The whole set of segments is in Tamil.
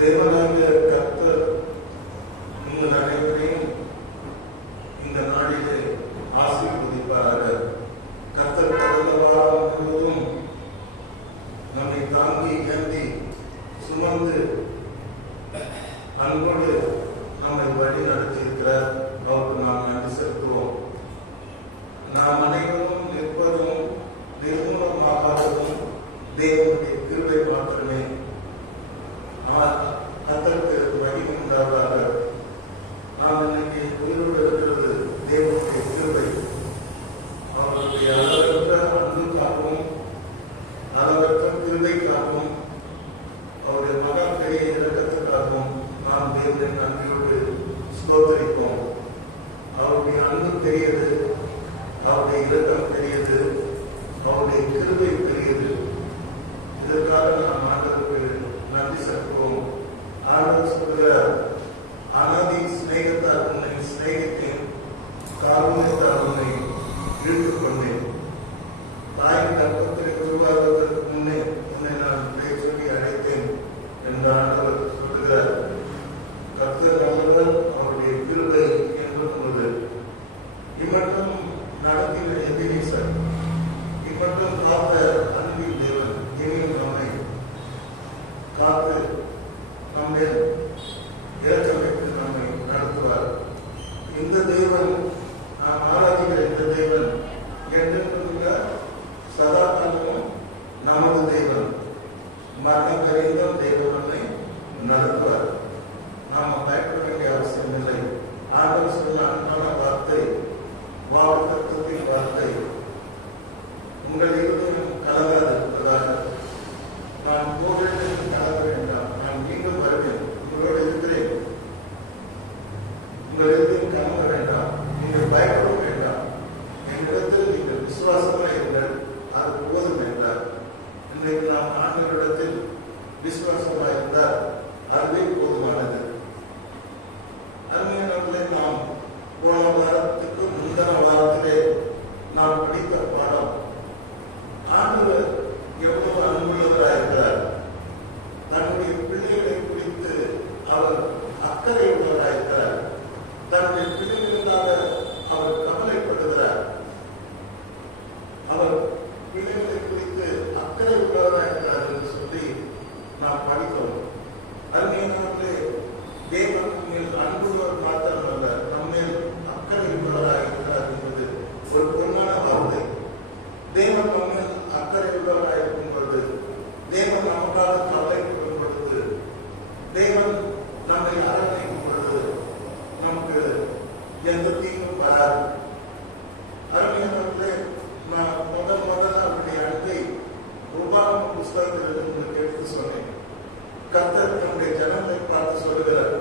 தேவனாகிய கர்த்தர் உங்கள் அனைவரையும் இந்த நாளிலே ஆசீர்வதிப்பாராக. கர்த்தர் கடந்த வாரம் முழுவதும் நம்மை தாங்கி ஏந்தி சுமந்து அன்போடு நம்மை வழி நடத்தியிருக்கிறார். அவருக்கு நாம் நன்றி செலுத்துவோம். நாம் அனைவரும் நிற்பதும் நிர்மூலமாகாததும் தேவனுடைய கிருபை மாத்திரமே. அதற்கு மகிமை உண்டாவதாக. நாம் இன்னைக்கு உயிரோடு இருக்கிறது தேவனுடைய கிருபை. அவருடைய அளவற்ற அன்புக்காகவும் அளவற்ற கிருபைக்காகவும் அவருடைய மகா பெரிய இரக்கத்துக்காகவும் நாம் தேவனின் நன்றியோடு ஸ்தோத்தரிப்போம். அவருடைய அன்பு பெரியது, அவருடைய இரக்கம் பெரியது, அவருடைய கிருபை பெரியது. இதற்காக நாம் ஆண்டவருக்கு நன்றி செலுத்துவோம். ஆண்டவர் சொல்கிறார், அனதி சிநேகத்தால் உன்னை சிநேகித்தேன், காருண்யத்தால் உன்னை இழுத்துக் கொண்டேன். தாயின் கற்பத்திலே உருவாவதற்கு முன்னே உன்னை நான் பெயர் சொல்லி அழைத்தேன் என்று ஆண்டவர் சொல்கிறார். கர்த்தர் நல்லவர், அவருடைய கிருபை என்றும் உள்ளது. இம்மட்டும் நடத்தின எதிரீசர், இம்மட்டும் காத்த அன்பின் தேவன் இனியும் நம்மை காத்து நம்மேல் இரக்கம் வைத்து நம்மை நடத்துவார். இந்த தேவன், நாம் ஆராதிக்கிற இந்த தேவன் என்றென்றுள்ள சதா காலமும் நமது தேவன். மரணம் கரைந்தும் தேவன் நம்மை நடத்துவார். நாம் பயப்பட வேண்டிய அவசியம் இல்லை. ஆண்டவர் சொன்ன அன்பான வார்த்தை, வாக்குத்தத்தத்தின் வார்த்தை, உங்கள் இருவரும் கலங்காது இருப்பதாக. நான் போகிறேன், கலங்க வேண்டாம், நான் மீண்டும் வருவேன், உங்களோடு இருக்கிறேன், உங்கள் இருவரும் கலங்க வேண்டாம், நீங்கள் பயப்பட வேண்டாம், என்னிடத்தில் நீங்கள் விசுவாசமாக இருங்கள், அது போதும் என்றார். இன்றைக்கு நாம் ஆண்டவரிடத்தில் விசுவாசமாக இருந்தால் அதுவே போதுமானது. அருமையானவர்களே, நாம் போன வாரத்துக்கு முந்தின வாரத்திலே நாம் படித்த பாடம், ஆண்டவர் எவ்வளவு அன்புள்ளவராக இருக்கிறார். தன்னுடைய பிள்ளைகளை குறித்து அவர் அக்கறை உள்ளவராக இருக்கிறார். தன்னுடைய பிள்ளைகளுக்காக அவர் கவலைப்படுகிறார். அவர் பிள்ளைகளை குறித்து அக்கறை உள்ளவராக இருக்கிறார் என்று சொல்லி நாம் படித்தோம். அருமையானவர்களே, தேவன் மேல் அன்புள்ளவர் மாத்திரமல்ல, நம்மேல் அக்கறை உள்ளவராக இருக்கிறார் என்பது ஒரு பொருளான வார்த்தை. தேவன் நம்மேல் அக்கறை உள்ளவராக இருக்கும் பொழுது, தேவன் நமக்காக கவலைப்படும் பொழுது, தேவன் நம்மை அரவணைக்கும் பொழுது நமக்கு எந்த தீங்கும் வராது. அருமையானவர்களே, நான் முதல்ல அவருடைய அன்பை உபாகம புஸ்தகத்தில் உங்களுக்கு எடுத்து சொன்னேன். கர்த்தர் நம்முடைய ஜனங்களை பார்த்து சொல்லுகிறார்,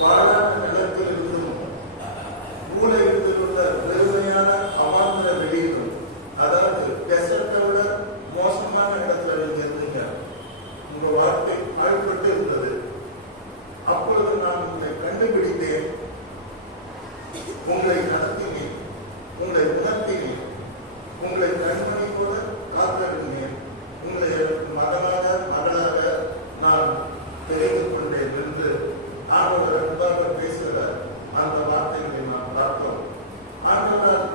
பாழான நிலத்தில் இருந்தும் மூலையில் உள்ள வெறுமையான அவாந்திர வெளியிலும், அதாவது டெசர்ட்டை விட மோசமான இடத்துல நீங்க இருந்தீங்க, உங்க வாழ்க்கை பாழ்பட்டு இருந்தது. அப்பொழுது நான் உங்களை கண்டுபிடித்தேன், உங்களை நடத்தினேன், உங்களை உணர்த்தினேன், உங்களை கண்மணி கூட காத்திருந்தேன், உங்களை மகனாக மகளாக நான் தெரிந்து கொண்டேன் என்று ஆண்டவர் அன்பாக பேசுகிறார். அந்த வார்த்தைகளை நாம் பார்த்தோம். ஆண்டவரால்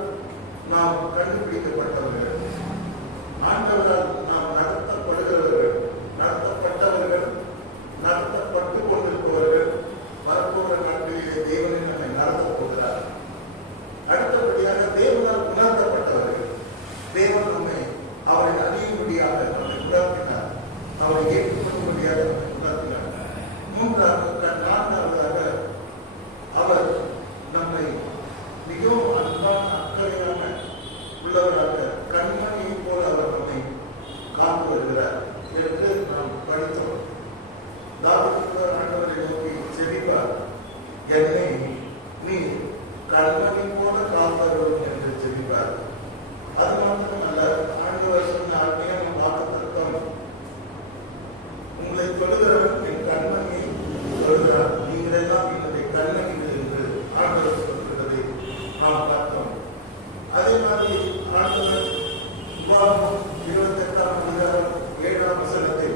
நாம் கண்டுபிடிக்கப்பட்டவர்கள், ஆண்டவரால் நாம் நடத்தப்படுகிறவர்கள், நடத்தப்பட்டவர்கள், நடத்தப்பட்டு கொண்டிருப்பவர்கள், வரப்போகிற நாட்களிலே தேவனை நம்மை நடத்தப் போகிறார். அடுத்தபடியாக தேவனால் உணர்த்தப்பட்டவர்கள், தேவன் நம்மை அவரை அறியும்படியாக நம்மை உணர்த்தினார், அவரை ஏற்றுக்கொள்ளும்படியாக நம்மை உணர்த்தினார். நான்காவதாக அவர் நம்மை மிகவும் அன்பான அக்கறையான உள்ளவராக கண்மணியை போல அவர் நம்மை காத்து வருகிறார் என்று நாம் படித்தோம். தாவீது ஆண்டவரை நோக்கி ஜெபிப்பார், என்னை நீ கண்மணி போல காத்தருளும் என்று ஜெபிப்பார். அது மாத்திரமல்ல, ஆண்டவர் சொன்ன ஆத்மீக வாக்குத்தத்தம், உங்களை தொழுகிறவன் என் கண்மணியை தொழுகிறார், நீங்களெல்லாம் என்னுடைய கண்மணிகள் என்று ஆண்டவர் சொல்கிறதை நாம் பார்த்தோம். அதே மாதிரி ஆண்டவர் உபாகமம் 28 7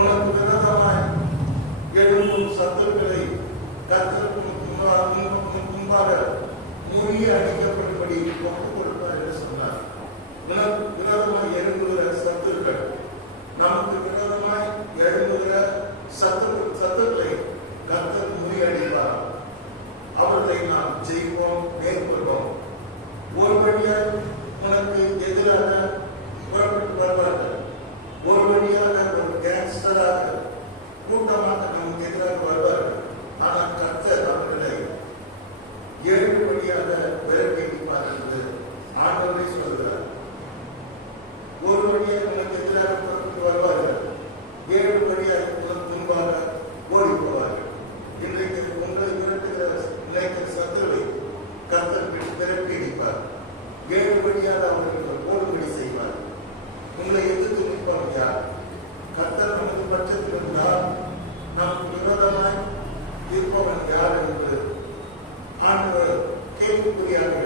உனக்கு விரோதமாய் எதிராக புறப்பட்டு வருவார்கள். ஒரு வழியாக ஒரு கேங்ஸ்டராக கூட்டமாக நமக்கு எதிராக வருவார்கள். ஆனால் கர்த்தர் அவர்களை 7 வழியாக விரட்டிப்பார் என்று ஆண்டவரே சொல்கிறார். ஒரு வழியாக நமக்கு எதிராக புறப்பட்டு வருவார்கள், 7 வழியாக முன்பாக ஓடி போவார்கள். இன்றைக்கு உங்களை விரட்டுகிற நினைக்கிற சத்துருவை கர்த்தர் விரட்டி அடிப்பார். 7 வழியாக அவர்கள் ஓடுபடி செய்வார். உங்களை எதிர்த்து நிற்பவன் யார்? கர்த்தர் நமது பட்சத்தில் இருந்தால் நமக்கு விரோதமாய் இருப்பவன் யார் என்று ஆண்டவர் கேள்விக்குறியாக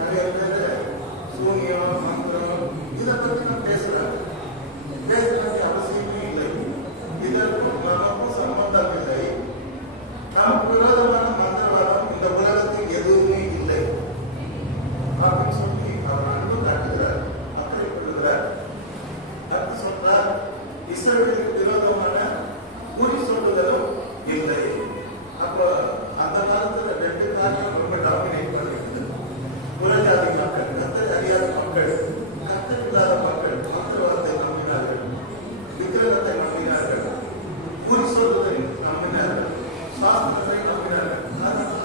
நிறைய பேர் சூனியம் மந்திரம் இதை பற்றி நான் பேசுறாங்க. பேச வேண்டிய அவசியமே இல்லை. இதற்கும் நமக்கும் சம்பந்தம் இல்லை. நமக்கு விரோதமான மந்திரவாதம் இந்த உலகத்தில் எதுவுமே இல்லை அப்படின்னு சொல்லி அவர் அன்பு காட்டுகிறார், அக்கறைப்படுகிறார். அடுத்து சொல்றார், இஸ்ரவேலுக்கு விரோதமான குறி சொல்லுதலும் இல்லை. அப்போ அந்த காலத்துல ரெண்டு காரியம் ரொம்ப டாமினேட் பண்ணிருக்குது. புறஜாதி மக்கள், கர்த்தரை அறியாத மக்கள், கர்த்தர் இல்லாத மக்கள் மந்திரவாதத்தை நம்பினார்கள், விக்கிரகத்தை நம்பினார்கள், குறி சொல்லுதலை நம்பினார்கள், சாஸ்திரத்தை நம்பினார்கள்.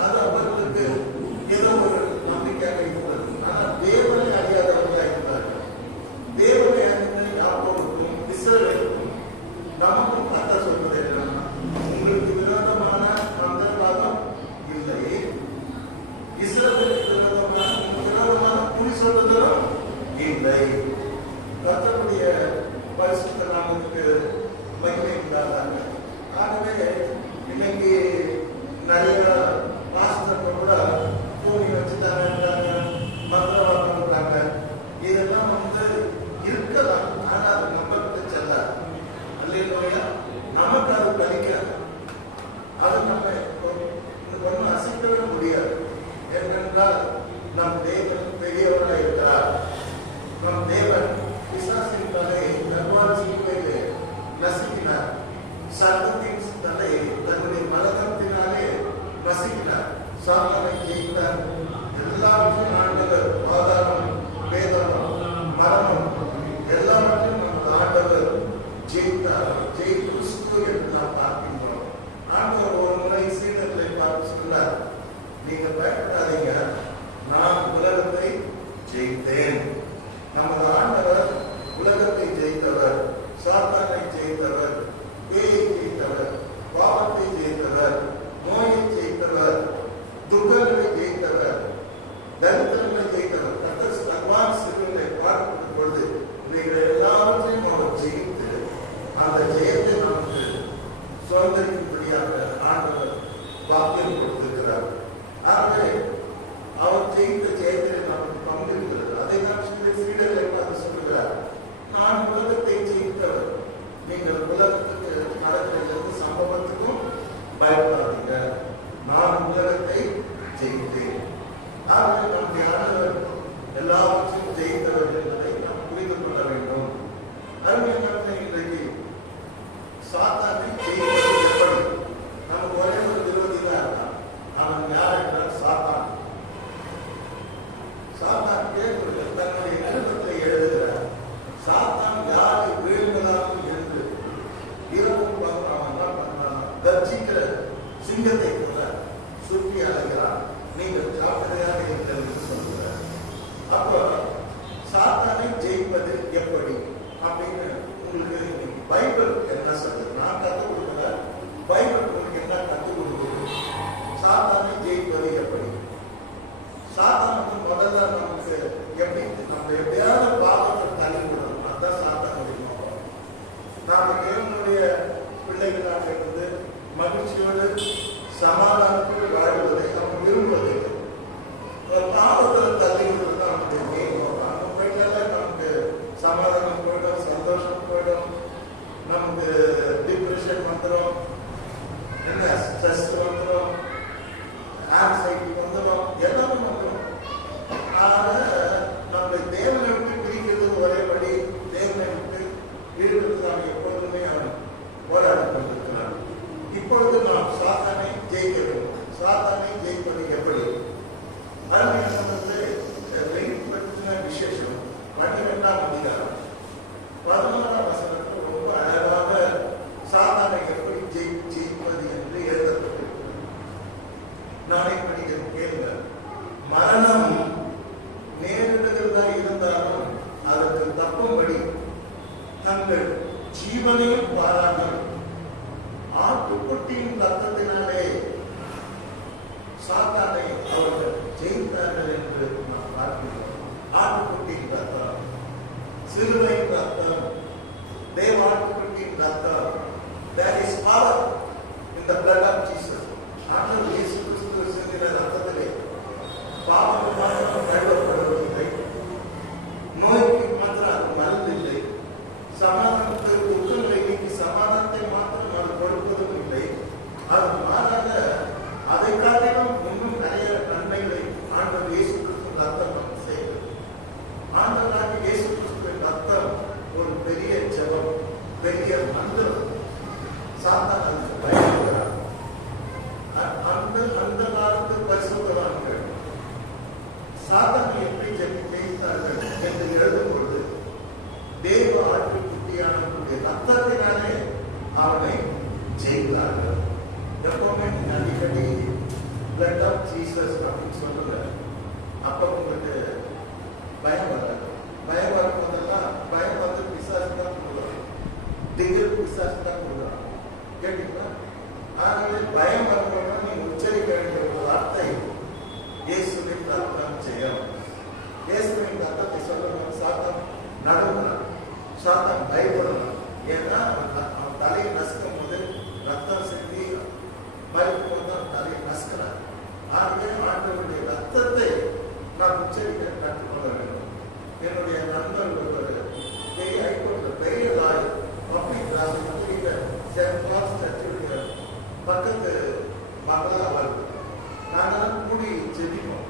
அது அவர்களுக்கு ஏதோ ஒரு நம்பிக்கையாக இருந்தது. ஆனால் தேவனை அறியாதவர்களாக இருந்தார்கள். தேவனை அறிந்த யாக்கோபுக்கும் இஸ்ரவேலுக்கும் நமக்கும் கர்த்தர் சொல்வது என்னன்னா, உங்களுக்கு விரோதமான மந்திரவாதம் இல்லை, இஸ்ரவேலுக்கு விரோதமான குறி சொல்லுதலும் இல்லை. கர்த்தருடைய பரிசுத்த நாமத்துக்கு மகிமை உண்டாதாங்க. ஆகவே இன்னைக்கு நிறைய பாஸ்டர்கள் கூட தூணி வச்சுட்டாங்க, மந்திரவாதம் பண்றாங்க. இதெல்லாம் இருக்கலாம், ஆனா அது நம்பருக்கு செல்லாது. அல்லேலூயா. நமக்கு அது பலிக்காது. அது நம்ம ஒன்றும் அசைக்கவே முடியாது. ஏனென்றால் நம் தேவன் பெரியவராக இருக்கிறார். நம் தேவன் பிசாசின் தலை கர்வால் சிலுவையிலே நசுக்கினார். சர்ப்பத்தின் தலை தன்னுடைய மரணத்தினாலே நசுக்கினார். சாத்தானை ஜெயித்தார். எல்லாவற்றையும் ஆண்டவர், பாதாளம், வேதனம், மரணம் எல்லாவற்றையும் நமக்கு ஆண்டவர் ஜெயித்தார். ஜெய் கிறிஸ்து என்று நாம் பார்க்கின்றோம். ஆண்டவர் ஒரு முறை சீடர்களை பார்த்து சொன்னார், நீங்க பயப்படாதீங்க, நான் உலகத்தை ஜெயித்தேன். நமது ஆண்டவர் உலகத்தை ஜெயித்தவர், சாத்தானை ஜெயித்தவர், பேயை ஜெயித்தவர், பாவத்தை ஜெயித்தவர், நோயை ஜெயித்தவர், துக்கங்களை ஜெயித்தவர், தரித்திரங்களை ஜெயித்தவர். கர்த்தர் பகவான் சிறுவனை பார்க்கும் பொழுது நீங்கள் எல்லாவற்றையும் அவர் ஜெயித்து அந்த ஜெயத்தை நமக்கு சுதந்திரிக்கும்படியாக ஆண்டவர் வாக்கியம் கொடுத்திருக்கிறார். ஆகவே அவர் ஜெயித்த ஜெயத்தில் நமக்கு பங்கு இருக்கிறது. அதை தான் சீடர்களை பார்த்து சொல்லுகிறார், நான் உலகத்தை ஜெயித்தவர், நீங்கள் உலகத்துக்கு நடக்கிற சம்பவத்துக்கும் பயப்படாதீங்க, நான் உலகத்தை ஜெயித்தேன். ஆகவே நம்முடைய ஆண்டவர் எல்லாவற்றையும் ஜெயித்தவர் என்பதை நாம் புரிந்து கொள்ள வேண்டும். அருமையான இன்றைக்கு சாத்தானை ஜெயிப்பது எப்படி? நமக்கு ஒரே ஒரு விரோதி தான் இருக்கான். அவன் யார் என்றால் சாத்தான். சாத்தான் கேட்கிறது, தன்னுடைய நிருபத்தை எழுதுகிறார், சாத்தான் யாரை வீழ்ந்தலாம் என்று இரவும் அவன் என்ன பண்றான், கர்ஜிக்கிற சிங்கத்தை சுற்றி அலைகிறான். நீங்கள் ஜாக்கிரதையாக இருக்கிறது என்று சொல்கிறார். அப்போ சாத்தானை ஜெயிப்பது எப்படி அப்படின்னு உங்களுக்கு பைபிள் என்ன சொல்றது? நான் கற்றுக் கொடுக்கல, பைபிள் உங்களுக்கு என்ன கற்றுக் கொடுக்குது? சாத்தானை ஜெயிப்பது எப்படி? சாத்தானுக்கு முதல்ல நமக்கு எப்படி நம்ம எப்படியாவது பாவத்தை தள்ளிவிடணும். அதுதான் சாத்தானுடைய நோக்கம். நாம தேவனுடைய பிள்ளைகளாக இருந்து மகிழ்ச்சியோடு சமாதானத்தோடு வாழ்வதை அவன் விரும்புவதில்லை. பாவத்தில் தள்ளி விடுவது தான் நமக்கு மெயின் நோக்கம். அந்த போயிட்டால நமக்கு சமாதானம் போயிடும், சந்தோஷம் போயிடும், நமக்கு டிப்ரெஷன் வந்துடும், என்ன ஸ்ட்ரெஸ் வந்துடும், ஆன்சைட்டி வந்துடும், எல்லாமே வந்துடும். அதனால நம்ம தேவனை விட்டு பிரிக்கிறது ஒரே வழி, தேவனை விட்டு ஈடுபட்டு நாம் எப்பொழுதுமே அவன் போராடி கொண்டிருக்கிறான். இப்பொழுது நாம் சாத்தானை ஜெயிக்க வேண்டும். சாத்தானை ஜெயிப்பது எப்படி? பற்றின விசேஷம் 12ஆம் அதிகாரம் 11ஆம் வசனத்தில் ரொம்ப அழகாக சாத்தானை எப்படி ஜெயிப்பது என்று எழுதப்பட்டிருக்கிறது. நாளை படிக்க கேளுங்க. மரணம் நேரிடுகிறதா இருந்தாலும் அதற்கு தப்பும்படி தங்கள் ஜீவனையும் பாராமல் ஆட்டுக்குட்டியின் ரத்தத்தினாலே சாத்தானை அவர்கள் ஜெயித்தார்கள் என்று நாம் பார்க்கிறோம். ஆட்டுக்குட்டியின் ரத்தம், சிலுவையின் ரத்தம், தேவாட்டுக்குட்டியின் ரத்தம். There is power in the blood of Jesus. ஆண்டவர் இயேசு கிறிஸ்து சிந்தின ரத்தத்திலே பாவ சாத்தானை எப்படி ஜெயித்தார்கள் என்று எழுதும்பொழுது தேவ ஆட்டுக்குட்டியானவருடைய ரத்தத்தினாலே அவனை ஜெயித்தார்கள். எப்பவுமே அடிக்கடி blood of Jesus அப்படின்னு சொல்லுங்க. அப்போ உங்களுக்கு பயம் வராது. பயம் வரும்போதெல்லாம் பயம் வந்து பிசாசு தான் கொடுக்குறாங்க, திகில் பிசாசு தான் கொடுக்குறாங்க. கேட்டீங்களா? ஆகவே பயம் வரணும்னா நீங்க உச்சரிக்க வேண்டிய ஒரு வார்த்தை இயேசுவின் ரத்தம் ஜெயம். இயேசுவின் ரத்தத்தை சொல்லணும். சாத்தான் நடுங்குறான், சாத்தான் பயப்படணும். ஏன்னா அவன் தலையை நசுக்கும் போது ரத்தம் சிந்தி மறுக்கும் போது தான் தலையை நசுக்கிறான். ஆகவே ஆண்டவருடைய ரத்தத்தை நான் உச்சரிக்க கற்றுக்கொள்ள வேண்டும். என்னுடைய நண்பர் ஒரு பெரிய ஹைகோர்ட்ல பெரிய lawyer public prosecutor saint Claus சர்ச்சுடைய பக்கத்து மகளா அவர் நாங்கெல்லாம் கூடி ஜெபிப்போம்.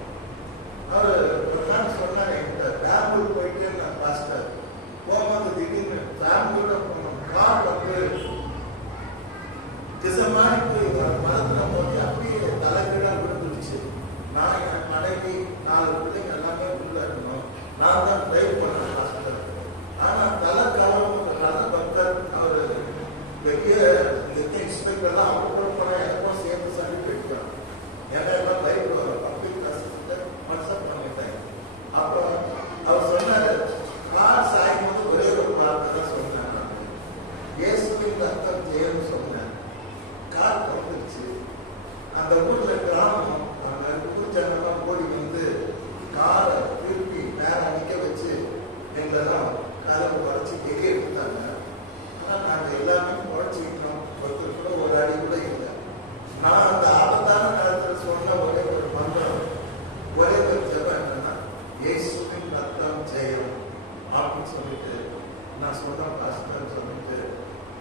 அவர் ஒரு நாள் சொன்னார், என்கிட்ட பெங்களூர் போயிட்டு நான் பாஸ்டர் போகும்போது திடீர்னு ஃபேமிலியோட போனோம். கார் வந்து திசை மாதிரி போய் மரத்துல போய் அப்படியே தலைகீழா விழுந்துருச்சு. நான் என் மனைவி 4 பிள்ளைங்க எல்லாமே உள்ள இருக்கணும். நான் தான் டிரைவ் பண்ண பாஸ்டர். ஆனா நல்ல பக்தர் அவர் பெரிய இன்ஸ்பெக்டர்லாம் அவங்க போன எனக்கும் சேர்ந்து சர்டிஃபிகேட் தான். ஏன்னா எல்லாம் டிரைவ் பப்ளிக் வாட்ஸ்அப் பண்ணிட்டேன். அப்போ அவர் சொன்னாரு, கார் சாயும் போது ஒரே ஒரு வார்த்தை தான் சொன்னாங்க, இயேசுவின் ரத்தம் ஜெயம்னு சொன்னேன். கார் வந்துருச்சு. அந்த ஊர்ல கிராமம், அந்த ஊர் ஜனெல்லாம் ஓடி வந்து காரை திருப்பி நேரம் நிற்க வச்சு எங்களெல்லாம் கதவு வளைச்சி வெளியே எடுத்தாங்க. ஆனால் நாங்கள் எல்லாமே உழைச்சிக்கிட்டோம். ஒருத்தர் கூட ஒரு அடி கூட இல்லை. நான் அந்த ஆபத்தான நேரத்தில் சொன்ன ஒரே ஒரு மந்திரம், ஒரே ஒரு ஜெபம் என்னன்னா, இயேசுவின் ரத்தம் ஜெயம் அப்படின்னு சொல்லிட்டு நான் சொன்ன பாஸ்டர் சொல்லிட்டு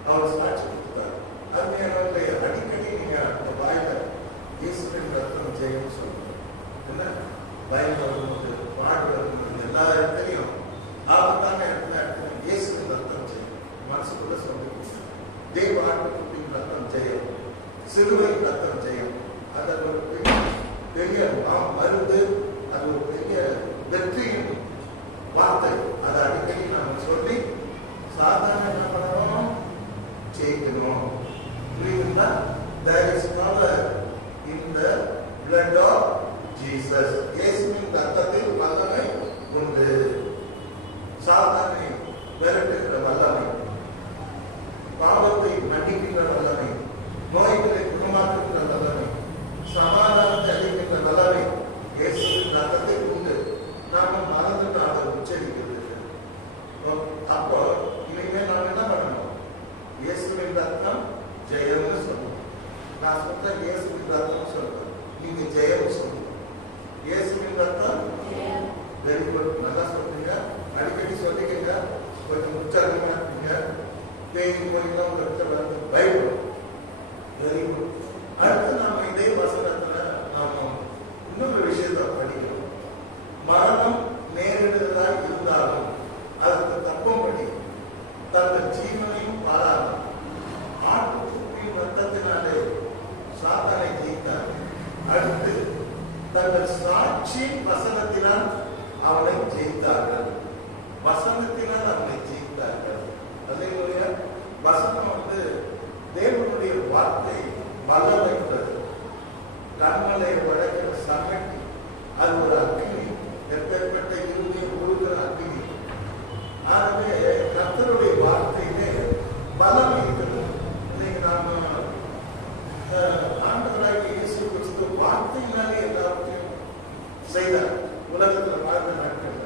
அவர் சாட்சி கொடுத்தார். அருமையானவர்களே, அடிக்கடி நீங்க அந்த வாயில இயேசுவின் ரத்தம் ஜெயம் சொல்லணும். என்ன பயம் வரும்போது, பாடு வரும்போது, எல்லா இடத்துலையும் ஆபத்தான இடத்துல இயேசுவின் ரத்தம் ஜெயம் மனசுக்குள்ள சொல்லி தேவ ஆட்டுக்குட்டியின் ரத்தம் ஜெயம், சிலுவை ரத்தம் ஜெயம். அது ஒரு பெரிய மருந்து, அது ஒரு பெரிய வெற்றியின் வார்த்தை. அதை அடிக்கடி நாம சொல்லி சாதாரண என்ன பண்ணணும், ஜெயிக்கணும். புரியுதுங்களா? There is power in the blood of Jesus. இயேசுவின் ரத்தத்தில் வல்லமை உண்டு. சாத்தானை விரட்டுகிற வல்லமை, பாவத்தை மன்னிக்கின்ற வல்லமை, நோய்களை குணமாக்குகிற வல்லமை, சமாதானத்தை அளிக்கின்ற வல்லமை இயேசுவின் ரத்தத்தில் உண்டு. நாம மறந்துட்டு அதை உச்சரிக்கிறது. அப்போ இனிமேல் நாம் என்ன பண்ணணும்? இயேசுவின் ரத்தம் ஜெயம்னு சொல்லணும். நான் சொல்றேன் இயேசுவின் ரத்தம் சொல்றேன், நீங்க ஜெயம் சொல்லணும். இயேசுவின் ரத்தம் வெரி குட், நல்லா சொல்றீங்க. அடிக்கடி சொல்லிக்கங்க, கொஞ்சம் உற்சாகமா இருக்கீங்க. பேய் நோய்லாம் உங்க இடத்துல வந்து பயப்படும். Very good. அடுத்து நாம இதே வசனத்துல நாம இன்னொரு விஷயத்தை படிக்கிறோம். மரணம் நேரிடுவதாக இருந்தாலும் அதற்கு தப்பும்படி தங்கள் ஜீவனையும் பாராது ஆட்டுக்குட்டியின் ரத்தத்தினாலே சாத்தானை ஜெயித்தார். அடுத்து தங்கள் சாட்சி வசனத்தினால் அவனை ஜெயித்தார்கள். வசனத்தினால் அவனை ஜெயித்தார்கள். அதே போல வசனம் வந்து தேவனுடைய வார்த்தை வல்லமை உள்ளது. கண்மலை வழக்கிற சமட்டி, அது ஒரு அக்னி, எப்பேற்பட்ட இருமையை கொடுக்கிற அக்னி. ஆகவே கர்த்தருடைய வார்த்தையிலே பலம் இருக்கிறது. இன்னைக்கு நாம ஆண்டவராகிய இயேசு கிறிஸ்து வார்த்தையினாலே எல்லாத்தையும் செய்தார். உலகத்தில் வாழ்ந்த நாட்கள்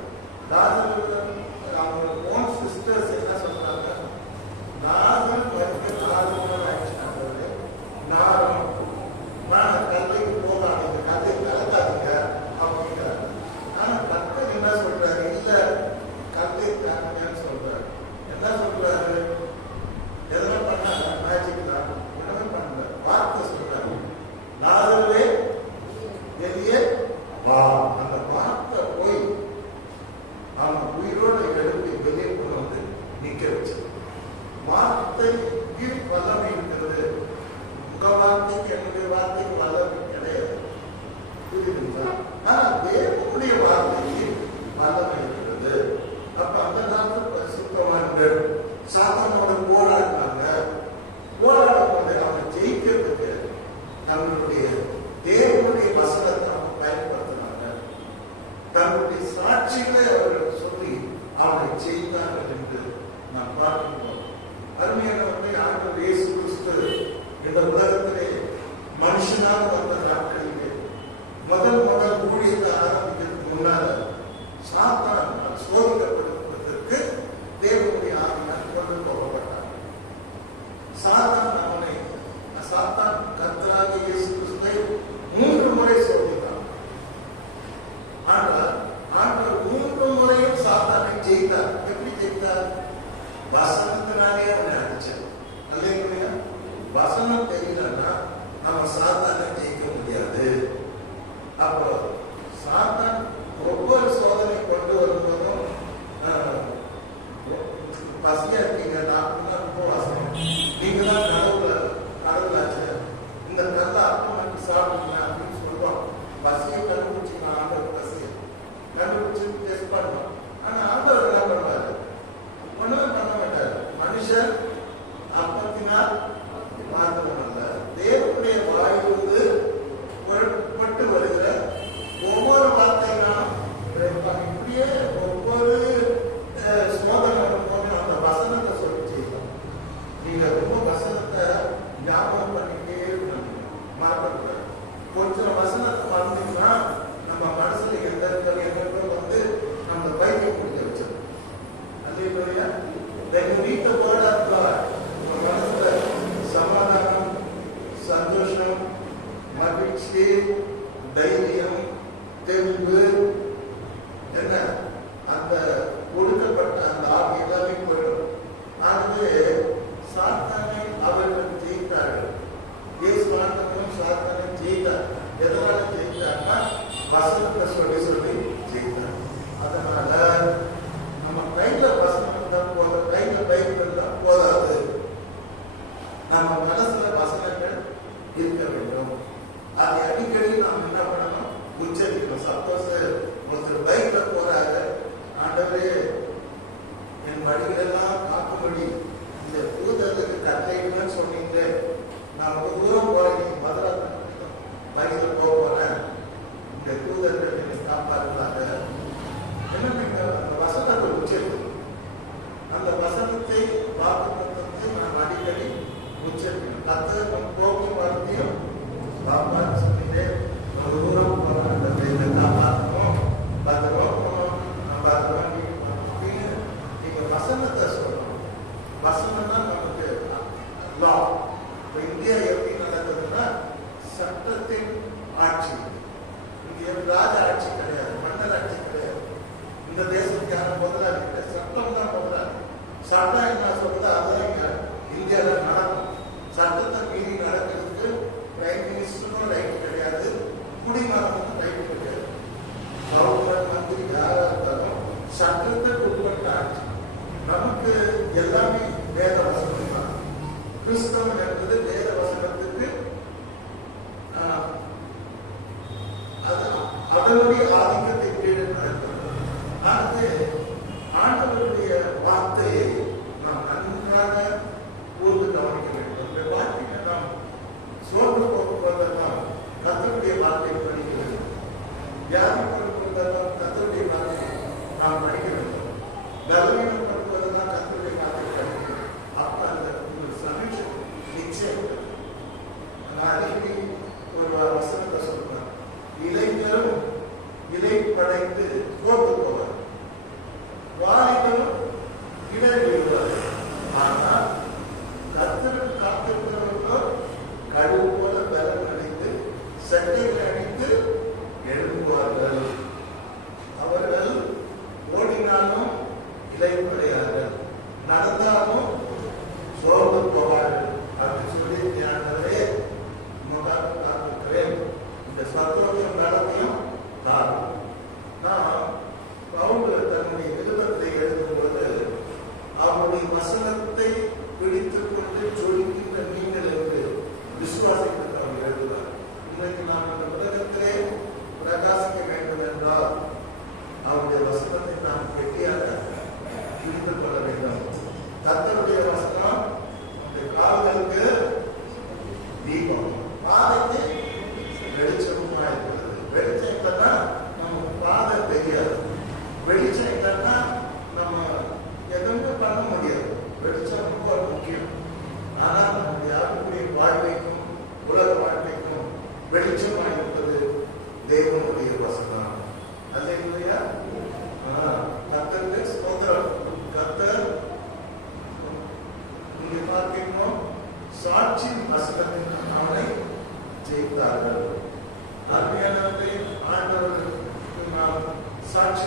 அவங்க ஓன் சிஸ்டர்ஸ் என்ன சொல்றாங்க, நாகம் வந்து 4 நாள் ஆயிடுச்சு. நாகம் கல்லைக்கு போகாதீங்க, கல்லை கலக்காதீங்க அப்படிங்கிறாங்க. ஆனா கர்த்தர் என்ன சொல்றாரு, இல்ல கல்லை காணுங்கன்னு சொல்றாரு. என்ன சொல்றாரு, எதனா பண்ண மேஜிக் தான், உடனே பண்ண வார்த்தை சொல்றாரு, நாகவே வெளியே வா. அந்த வார்த்தை போய் அவன் உயிரோடு எழுப்பி வெளியே கொண்டு வந்து நிற்க தன்னுடைய சாட்சிகளை அவர்கள் சொல்லி அவரை செய்தார்கள் என்று நாம் பார்க்கிறோம். அருமையானவர்களை, ஆண்டவர் இயேசு கிறிஸ்து இந்த உலகத்திலே மனுஷனாக வந்த நாட்களிலே முதல் ஊழியத்தை ஆரம்பிக்கிறதுக்கு முன்னால சாத்தான் சோதிக்கப்படுவதற்கு தேவனுடைய ஆவியால் கொண்டு போகப்பட்டார். சாத்தான் கர்த்தராக இயேசு கிறிஸ்துவை 3 முறை சோதித்தார். ஆனால் ஆண்டவர் 3 முறையும் சாத்தானை ஜெயித்தார். எப்படி ஜெயித்தார்? வசனத்தினாலே அவனை அடிச்சார். அல்லேலூயா. வசனம் தெரியலன்னா நம்ம சாத்தானை ஜெயிக்க முடியாது. அப்போ சாத்தான் ஒவ்வொரு சோதனை கொண்டு வரும்போதும் பசியா இருக்கீங்க, டாக்டர் ரொம்ப வசனம், நீங்க தான் கடவுளாச்சு, இந்த கல்லை அப்பம் சாப்பிடுங்க அப்படின்னு சொல்லுவோம். பசியை கண்டுபிடிச்சிக்கலாம், ஆண்டவர் பசியை கண்டுபிடிச்சி டெஸ்ட் பண்ணுவோம். ஆனா ஆண்டவர் என்ன பண்ணுவாரு? ஒண்ணுமே பண்ண மாட்டாரு. மனுஷன் அப்பத்தினால் மாத்திரம் அல்ல, தேவனுடைய வாயிலிருந்து புறப்பட்டு வருகிற ஒவ்வொரு வார்த்தையினாலும் இப்படியே ஒவ்வொரு சோதனை அந்த வசனத்தை சொல்லி செய்யலாம். நீங்க ரொம்ப வசனத்தை ஞாபகம் பண்ணிட்டே இருக்கணும், மறக்கக்கூடாது. கொஞ்சம் வசனத்தை மறந்தீங்கன்னா நம்ம மனசுல எந்த வந்து நம்ம பைத்தியம் முடிஞ்ச வச்சிடும். அல்லேலூயா. When you read the word of God, உங்க மனசுல சமாதானம், சந்தோஷம், மகிழ்ச்சி, தைரியம், தெளிவு, என்ன அந்த ஒடுக்கப்பட்ட அந்த ஆவி எல்லாமே போயிடும். ஆகவே சாத்தானை அவர்கள் ஜெயித்தார்கள். இயேசு ஆண்டவரும் சாத்தானை ஜெயித்தார். எதனால ஜெயித்தார்னா வசனத்தை சொல்லி ஜெயித்தார். அதனால நம்ம கையில வசனம் தான் போத, கையில பைபிள் தான் போதாது. நம்ம மனசுல வசனங்கள் இருக்க வேண்டும். அதை அடிக்கடி நாம் என்ன பண்ணணும்? உச்சரிக்கணும். சப்போஸ் ஒருத்தர் பைக்ல போறாரு, ஆண்டவரே என் வழிகளெல்லாம் காக்கும்படி இந்த தூதருக்கு கட்டளைன்னு சொன்னீங்க, நான் ஒரு தூரம் போறேன், நீங்க மதுரா பைக்ல போறேன், இந்த தூதர்கள் நீங்க காப்பாற்றுவாங்க. என்ன நீங்க அந்த வசனத்தை உச்சரிக்கணும். அந்த வசனத்தை வாக்குத்தத்தத்தை நாம் அடிக்கடி உச்சரிக்கணும். கர்த்தர் நம் போக்கும் வார்த்தையும் பாப்பான்னு சொல்லிட்டு ஒரு தூரம் போறேன், காப்பாற்றணும், பத்திரம் நீங்க வசனத்தை சொல்லணும். வசனம் தான் நமக்கு லா. இப்ப இந்தியா எப்படி நடக்குதுன்னா சட்டத்தின் ஆட்சி. இங்க ராஜ ஆட்சி கிடையாது, மன்னர் ஆட்சி கிடையாது. இந்த தேசத்துக்கு யாரும் முதலாளி கிடையாது, சட்டம் தான் முதலாளி. சட்டம் என்ன சொல்றது அதான் இங்க இந்தியாவில நடக்கும். சட்டத்தை மீறி நடக்கிறதுக்கு பிரைம் மினிஸ்டரும் ரைட் கிடையாது, குடிமகனுக்கும் ரைட் கிடையாது. கவர்னர் மந்திரி யாரா இருந்தாலும் சட்டத்துக்கு உட்பட்ட ஆட்சி. நமக்கு எல்லாமே வேத வசனம் தான். கிறிஸ்தவம் என்பது வேத வசனத்துக்கு அதனுடைய ஆதிக்கத்தை கீழே நடக்கிறது. ஆகவே ஆண்டவருடைய வார்த்தையை நாம் நன்றாக கூர்ந்து கவனிக்க வேண்டும். இந்த வார்த்தையை நாம் சோர்ந்து போக்குவதெல்லாம் கர்த்தருடைய வார்த்தையை படிக்க வேண்டும். வியாதி படுத்துவதெல்லாம் கர்த்தருடைய வார்த்தையை நாம் படிக்க வேண்டும். பலவீனப்படுத்துவதெல்லாம் கர்த்தருடைய வார்த்தையை படிக்க வேண்டும். அப்ப அந்த சமீட்சை நிச்சயம். நான் அன்னைக்கு ஒரு வசனத்தை சொல்றேன். இளைஞரும் இலை படைத்து போட்டு போவார், வாலிபரும் இடர் விடுவார். ஆனால் கர்த்தருக்கு காத்திருக்கிறவர்களோ கடுவு போல பலன் அடைந்து சட்டைகளை அடித்து எழுப்புவார்கள். அவர்கள் ஓடினாலும் இலைப்படையார்கள், நடந்தாலும் சோர்ந்து போவார்கள். அப்படின்னு சொல்லி ஞானவே காத்திருக்கிறேன். இந்த சந்தோஷம் நடத்தையும் தாரும். நாம் பவுல் தன்னுடைய நிருபத்தை எழுதும்போது அவருடைய வசனத்தை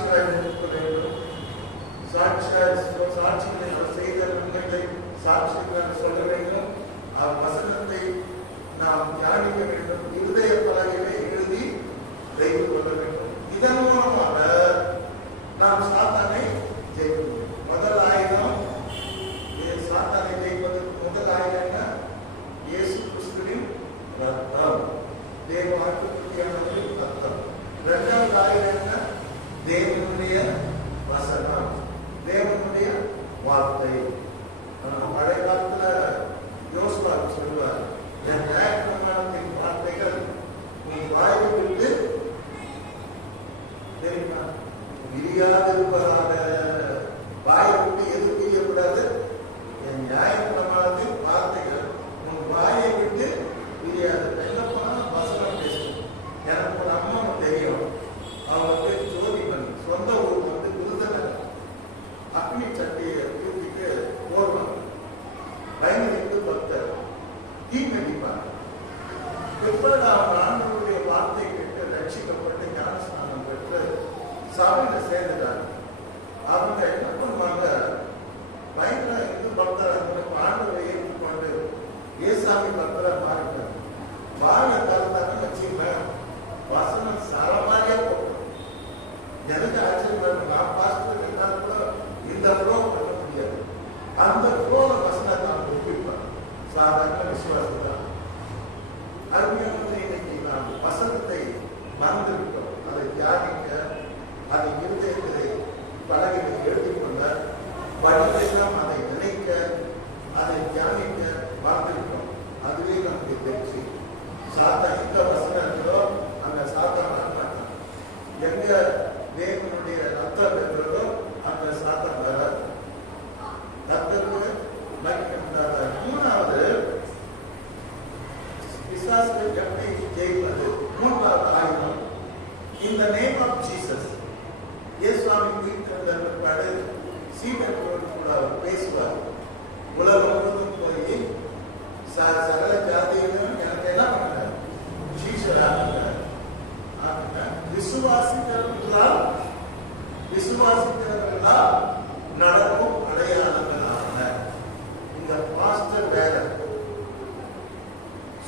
சாட்சிகளை நிறுத்த வேண்டும். சாட்சிகளை அவர் செய்த நன்மைகளை சாட்சிகளை சொல்ல வேண்டும். வசனத்தை நாம் தியானிக்க வேண்டும். இருதய பலகையிலே எழுதி வைத்து கொள்ள வேண்டும். இதன் மூலமாக நாம் சாத்தானை ஜெயிக்க முடியும். முதல் ஆயுதம் சாத்தானை ஜெயிப்பதற்கு முதல் ஆயுதம் இயேசு கிறிஸ்துவின் ரத்தம், தேவ ஆட்டுக்குட்டியானவரின் ரத்தம். இரண்டாவது ஆயுதம் தேவனுடைய வசனம், தேவனுடைய வார்த்தை. பழைய காலத்துல யோசுவா சொல்லுவார், என் நியாயப்பிரமாணத்தின் வார்த்தைகள் உன் வாயை விட்டு தெரியுமா விரியாதிருப்பதாக. வாயை விட்டு எது பிரியக்கூடாது? என் நியாயப்பிரமாணத்தின் வார்த்தைகள் உன் வாயை விட்டு விரியாது. என்ன பண்ணா வசனம் பேசும். எனக்கு ஒரு அம்மா தெரியும், அவங்க ஜோதி பண்ணி சொந்த ஊர் வந்து விருதுநகர். அக்னி சட்டியை தூக்கிட்டு போடுவாங்க. பயணிக்கு பக்தர் தீமெதிப்பார். எப்பொழுது அவங்க ஆண்டவருடைய வார்த்தை கேட்டு ரட்சிக்கப்பட்டு ஞானஸ்நானம் பெற்று சபையில் சேர்ந்துட்டாங்க. அவங்க என்ன பண்ணுவாங்க, பயங்கர இந்து பக்தராக ஆண்டவரை ஏற்றுக்கொண்டு ஏசாமி பக்தரா மாறிட்டாங்க. வாழ காலத்தான வச்சுக்கேன், வசனம் சாரமாரியா போகும். எனக்கு ஆச்சரியம், நான் பாஸ்டர் எல்லாரும் கூட இந்த ஃப்ளோ பண்ண முடியாது. அந்த ஃப்ளோல வசனத்தை நான் ஒப்பிப்பேன். சாதாரண விசுவாசம் தான். அருமையான இன்னைக்கு நாம் வசனத்தை மறந்துவிட்டோம். அதை தியானிக்க, அதை இருதயத்திலே பலகைகளை எழுதிக்கொள்ள, வழியெல்லாம் அதை நினைக்க, அதை தியானிக்க மறந்துவிட்டோம். அதுவே நமக்கு தெரிஞ்சு சாத்தா எந்த வசனம் இருக்கிறதோ அந்த சாத்தா வரமாட்டான். எங்க தேவனுடைய ரத்தம் இருக்கிறதோ அந்த சாத்தா வர ரத்தத்துக்கு மதிக்கின்றார். மூணாவது பிசாசுகள் எப்படி ஜெயிப்பது? மூன்றாவது ஆயுதம் இந்த நேம் ஆஃப் ஜீசஸ். இயேசுவாமி உயிர்த்தெழுந்த பிற்பாடு சீடர்களோடு கூட அவர் பேசுவார். உலகம் முழுவதும் போய் சகல ஜாதியிலும் எனக்கு என்ன பண்ண சீஷராக விசுவாசிக்கிறவர்களால் நடக்கும் அடையாளங்களான. இந்த பாஸ்டர் வேற,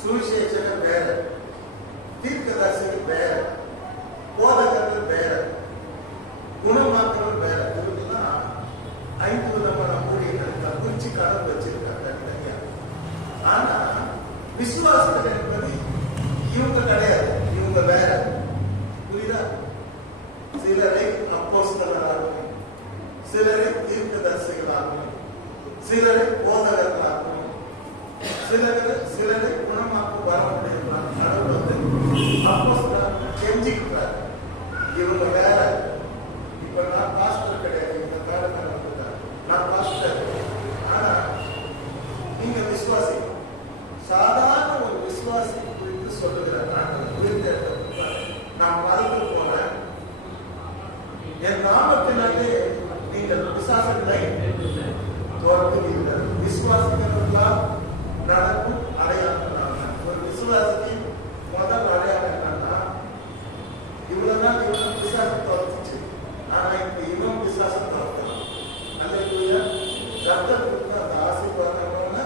சுவிசேஷகர் வேற, தீர்க்கதரிசிகள் வேற, போதகர்கள் வேற, குணமாக்கர்கள் வேற. இவங்கெல்லாம் 5 விதமான ஊழியர்கள் குறிச்சு கடல் வச்சிருக்காங்க தனியா. ஆனா விசுவாசங்கள் என்பது இவங்க கிடையாது, இவங்க வேற. புரியுதா? சிலரை அப்போஸ்தலராகவும், சிலரை தீர்க்கதரிசிகளாகவும், சிலரை போதகர்களாகவும், சிலரை குணமாக்கும் வரமுடையவர்களாக கடவுள் வந்து அப்போஸ்தலர்கள் செஞ்சுக்கிறார். இவங்க வேற. இப்ப நான் பாஸ்டர் கிடையாது, இவங்க வேற வந்துட்டார். நான் பாஸ்டர். ஆனா நீங்க விசுவாசி, சாதாரண ஒரு விசுவாசி குறித்து சொல்லுகிறார். நான் மறந்து போறேன், என் நாமத்தினாலே நீங்கள் பிசாசுகளை துரத்துவீர்கள். விசுவாசிக்கிறவர்களால் நடக்கும் அடையாளம். ஒரு விசுவாசிக்கு முதல் அடையாளம் என்னன்னா, இவ்வளவு நாள் இவன் பிசாசு துரத்துச்சு, ஆனா இப்ப இவன் பிசாசு துரத்தலாம். அல்லேலூயா. ரத்தத்துக்கு அந்த ஆசீர்வாதமான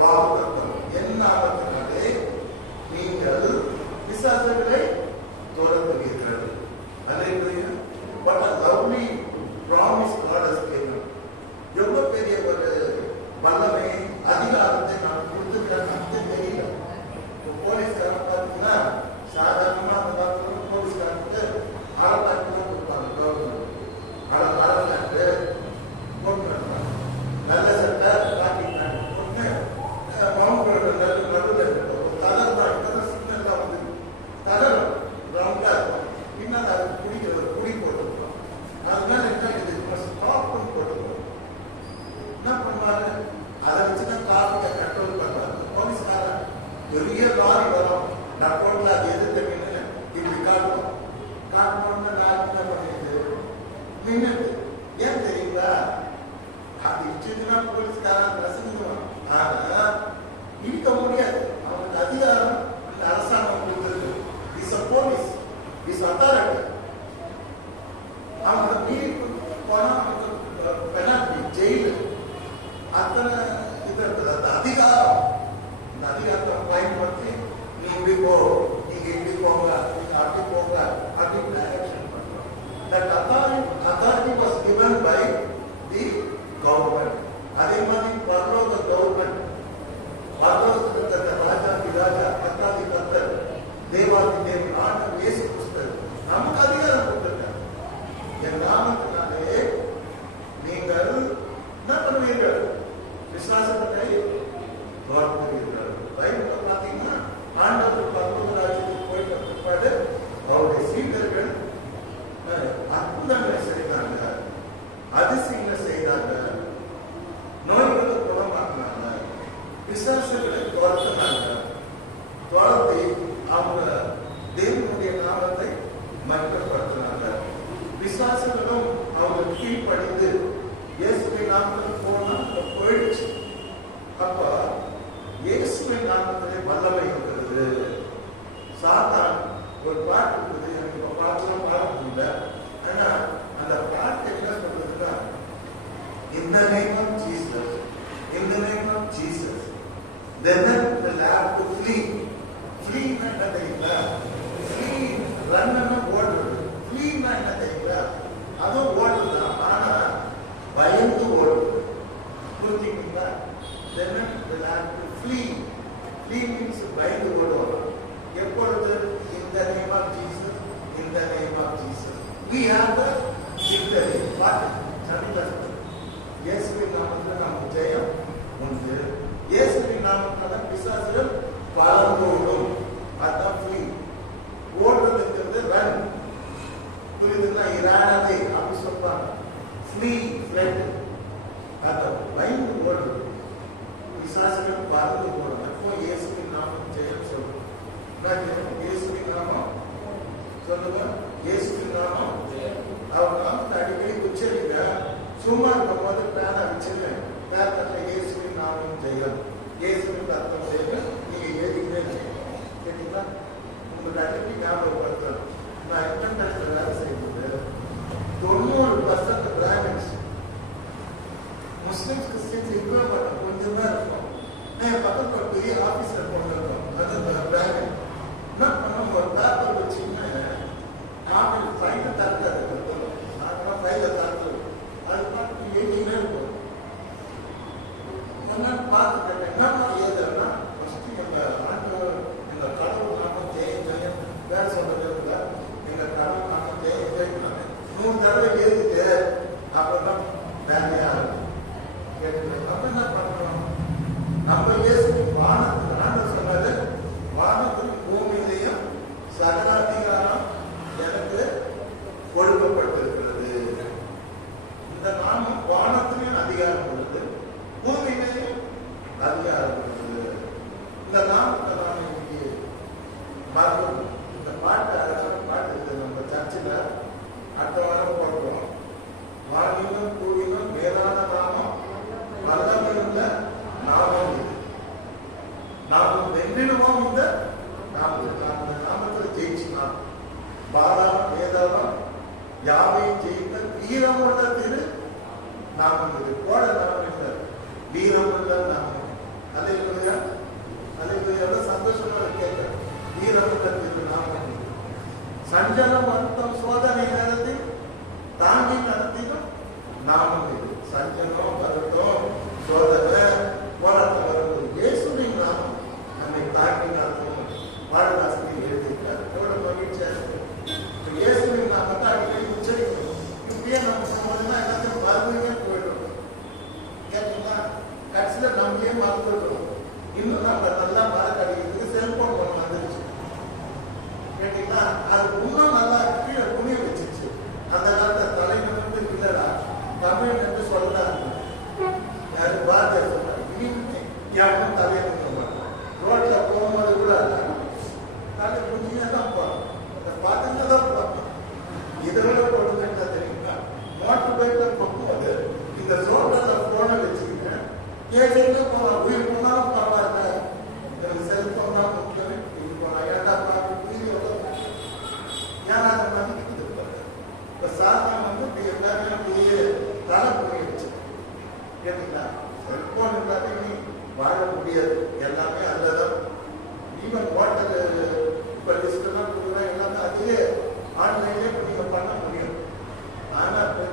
பாவத்தம் என்ன ஆபத்தினாலே நீங்கள் பிசாசுகளை துரத்துவீர்கள். அல்லேலூயா. What a lovely promise God has given. எவ்வளவு பெரிய ஒரு வல்லமை அதிகாரத்தை நான் கொடுத்துருக்கேன்னு தெரியல. போலீஸ்காரன் பார்த்தீங்கன்னா சாதாரணமா அந்த காலத்துல போலீஸ்காரனுக்கு அரசாங்கம் தான் கொடுப்பாங்க. கவர்மெண்ட் அரசாங்கு போட்டு நல்ல சட்டை காட்டிட்டாங்க ஒன்று மவுண்ட் நடுவில் தகர் தான். இப்பதான் சிக்னல்லாம் வந்து தகர் ரவுண்டா இருக்கும். பின்னால் அதுக்கு குடிக்கிற குடி போட்டுருக்கோம். அதனால என்ன இது ஸ்டாப்னு போட்டுருக்கோம். என்ன பண்ணுவாரு, அதை வச்சுதான் டிராபிக்கை கண்ட்ரோல் பண்றாங்க. போலீஸ்காரன் பெரிய லாரி வரும், நட்போட்ல அது எதிர்த்து நின்று இப்படி காட்டுவோம். காட்டணும்னு நான் என்ன பண்ணிட்டு நின்றுட்டு, ஏன் தெரியுங்களா, அது இச்சுன்னா போலீஸ்காரன் ரசிக்குவான். ஆனா இழுக்க முடியாது. அவனுக்கு அதிகாரம் அந்த அரசாங்கம் கொடுத்தது. Is a police, is authority. அவனுக்கு அத்தனை இது இருக்குது. அந்த அதிகாரம், இந்த அதிகாரத்தை பயன்படுத்தி நீ இப்படி போ, நீங்க இப்படி போங்க, நீங்க அப்படி போங்க அப்படின்னு டைரக்ஷன் பண்றோம். That authority was given by the government. அதே மாதிரி பரலோக கவர்மெண்ட், பரலோகத்தில் ராஜா பிராஜா கர்த்தாதி கர்த்தர் தேவாதி தேவன் ஆண்டவர் இயேசு கிறிஸ்து நமக்கு அதிகாரம் கொடுத்திருக்கார். என் நாமத்தினாலே நீங்கள் என்ன பண்ணுவீர்கள்? விசுவாசத்தை துரத்துவீர்கள். பைபிள்ல பாத்தீங்கன்னா ஆண்டவர் பரலோக ராஜ்யத்துக்கு போயிட்ட பிற்பாடு அவருடைய சீடர்கள் அற்புதங்களை செய்தாங்க, அதிசயங்களை செய்தாங்க, நோய்களை குணமாக்குனாங்க, விசுவாசங்களை துரத்துனாங்க. துரத்தி அவங்க தேவனுடைய நாமத்தை மகிமைப்படுத்தினாங்க. விசுவாசங்களும் அவங்க கீழ்ப்படிந்து இயேசுவின் நாமத்தில் போனா போயிடுச்சு. அப்ப இயேசுவின் நாமத்திலே வல்லமை இருக்கிறது. சாத்தான் ஒரு பாட்டு இருக்குது, எனக்கு பாட்டுலாம் பாட முடியல. ஆனா அந்த பாட்டு என்ன சொல்றதுன்னா, in the name of Jesus, in the name of Jesus, then the lab to flee. Flee என்னது இல்ல, flee ரன்னா ஓடுறது, flee என்னது இல்ல, அதுவும் ஓடுதான். ஆனா பயந்து ஓடுது. புரிஞ்சுக்கிட்டீங்களா? then the lab to flee. Flee means பயந்து ஓடுவாங்க. எப்பொழுது? in the name of Jesus, in the name of Jesus. We have the victory. What? சந்திக்கலாம். இயேசுவின் நாமத்தில் நமக்கு ஜெயம் உண்டு. இயேசுவின் நாமத்தால் பிசாசுகள் பறந்தோடும். அதான் ஃப்ரீ. ஓடுறதுங்கிறது ரன். புரியுதுன்னா? இரானதே அப்படி சொல்றாங்க. Flea, flood. அதான் பயந்து ஓடுறது. பிசாசுகள் பறந்து ஓடும். அப்போ இயேசுவின் நாமம் ஜெயம் சொல்லும். இயேசுவின் நாமம் சொல்லுங்க. இயேசுவின் நாமம். அவர் நாமத்தை அடிக்கடி உச்சரிக்க. சும்மா இருக்கும்போது பேனா வச்சுங்க. பேரத்தில் இயேசுவின் நாமம் ஜெயம், இயேசுவின் அர்த்தம் ஜெயம். நீங்க ஏறிக்கிட்டே கேட்டீங்களா? உங்களுக்கு அடிக்கடி ஞாபகப்படுத்தணும். நான் இன்டர்நெட்ல வேலை செய்யும்போது 90% பிராமின்ஸ், முஸ்லிம்ஸ், கிறிஸ்டியன்ஸ் இருக்கிற மாட்டோம், கொஞ்சம் தான் இருக்கும். என் பக்கத்தில் பெரிய ஆபீஸ்ல கொண்டு இருக்கோம். அது பிராமின் என்ன பண்ண ஒரு பேப்பர் வச்சுன்னு ஆமில் ஃபைல தரக்காது. நாங்களாம் ஃபைல தரது அது பார்த்து எழுதினே இருக்கும். என்னன்னு பார்த்துட்டேன். என்னன்னா ஏதுன்னா ஃபர்ஸ்ட் எங்க ஆண்டவர், எங்க கடவுள் நாம ஜெயம் ஜெயம் வேலை சொல்றது இல்லை. எங்க கடவுள் நாம ஜெயம் ஜெயிக்கிறாங்க 3 தடவை எழுதிட்டு அப்புறம் தான் வேலையா கேட்டு நம்ம என்ன பண்றோம்? நம்ம இயேசு வானத்துக்கு ஆண்டவர் சொன்னது, வானத்துக்கு பூமியிலையும் சகல அதிகாரம் எனக்கு கொடுக்கப்பட்டிருக்கிறது. இந்த நாமம் வானத்திலையும் அதிகாரம் உள்ளது, பூமியிலையும் அதிகாரம் உள்ளது. இந்த நாமத்தை நாம் இன்னைக்கு மறக்கணும். இந்த பாட்டு அழகான பாட்டு இருக்குது. நம்ம சர்ச்சில் அடுத்த வாரம் போடுறோம். வானிலும் பூவிலும் மேலான நாமம், வல்லமையுள்ள நாமம் இது. நாம் வென்றிடுவோம். இந்த நாமத்தில் ஜெயிச்சுக்கலாம். பாதாளம் வேதாளம் யாவையும் ஜெயித்த வீரமுள்ள திரு நாமம் இது. கோட நாமம் இல்லை, வீரமுள்ள நாமம். அல்லேலூயா, அல்லேலூயா. சந்தோஷமா கேட்க வீரமுள்ள திரு நாமம். சஞ்சலம் வருத்தம் சோதனை நேரத்தில் தாண்டி நடத்திடும் நாமம் இது. சஞ்சலம் வருத்தம் சோதனை போராட்டம் வரும்போது இயேசுவின் நாமம் நம்மை தாண்டி நடத்தும். பாடலாசிரியர் எழுதியிருக்கார். எவ்வளவு மகிழ்ச்சியா இருக்கு. இயேசுவின் நாமத்தை அடிக்கடி உச்சரிக்கணும். இப்படியே நம்ம சொன்னோம்னா எல்லாத்தையும் மறந்துவே போயிடும். கேட்டீங்களா? கடைசியில் நம்மளே மறந்துடுறோம். இன்னும் நம்ம நல்லா மறக்கடிக்கிறதுக்கு செல்போன் ஒன்று வந்துருச்சு. கேட்டீங்களா? அது இன்னும் நல்லா கீழே புனிய வச்சிருச்சு. அந்த காலத்தை தலைநிமிர்ந்து இல்லடா தமிழ் என்று சொல்லலாம். யாரு பாரதிய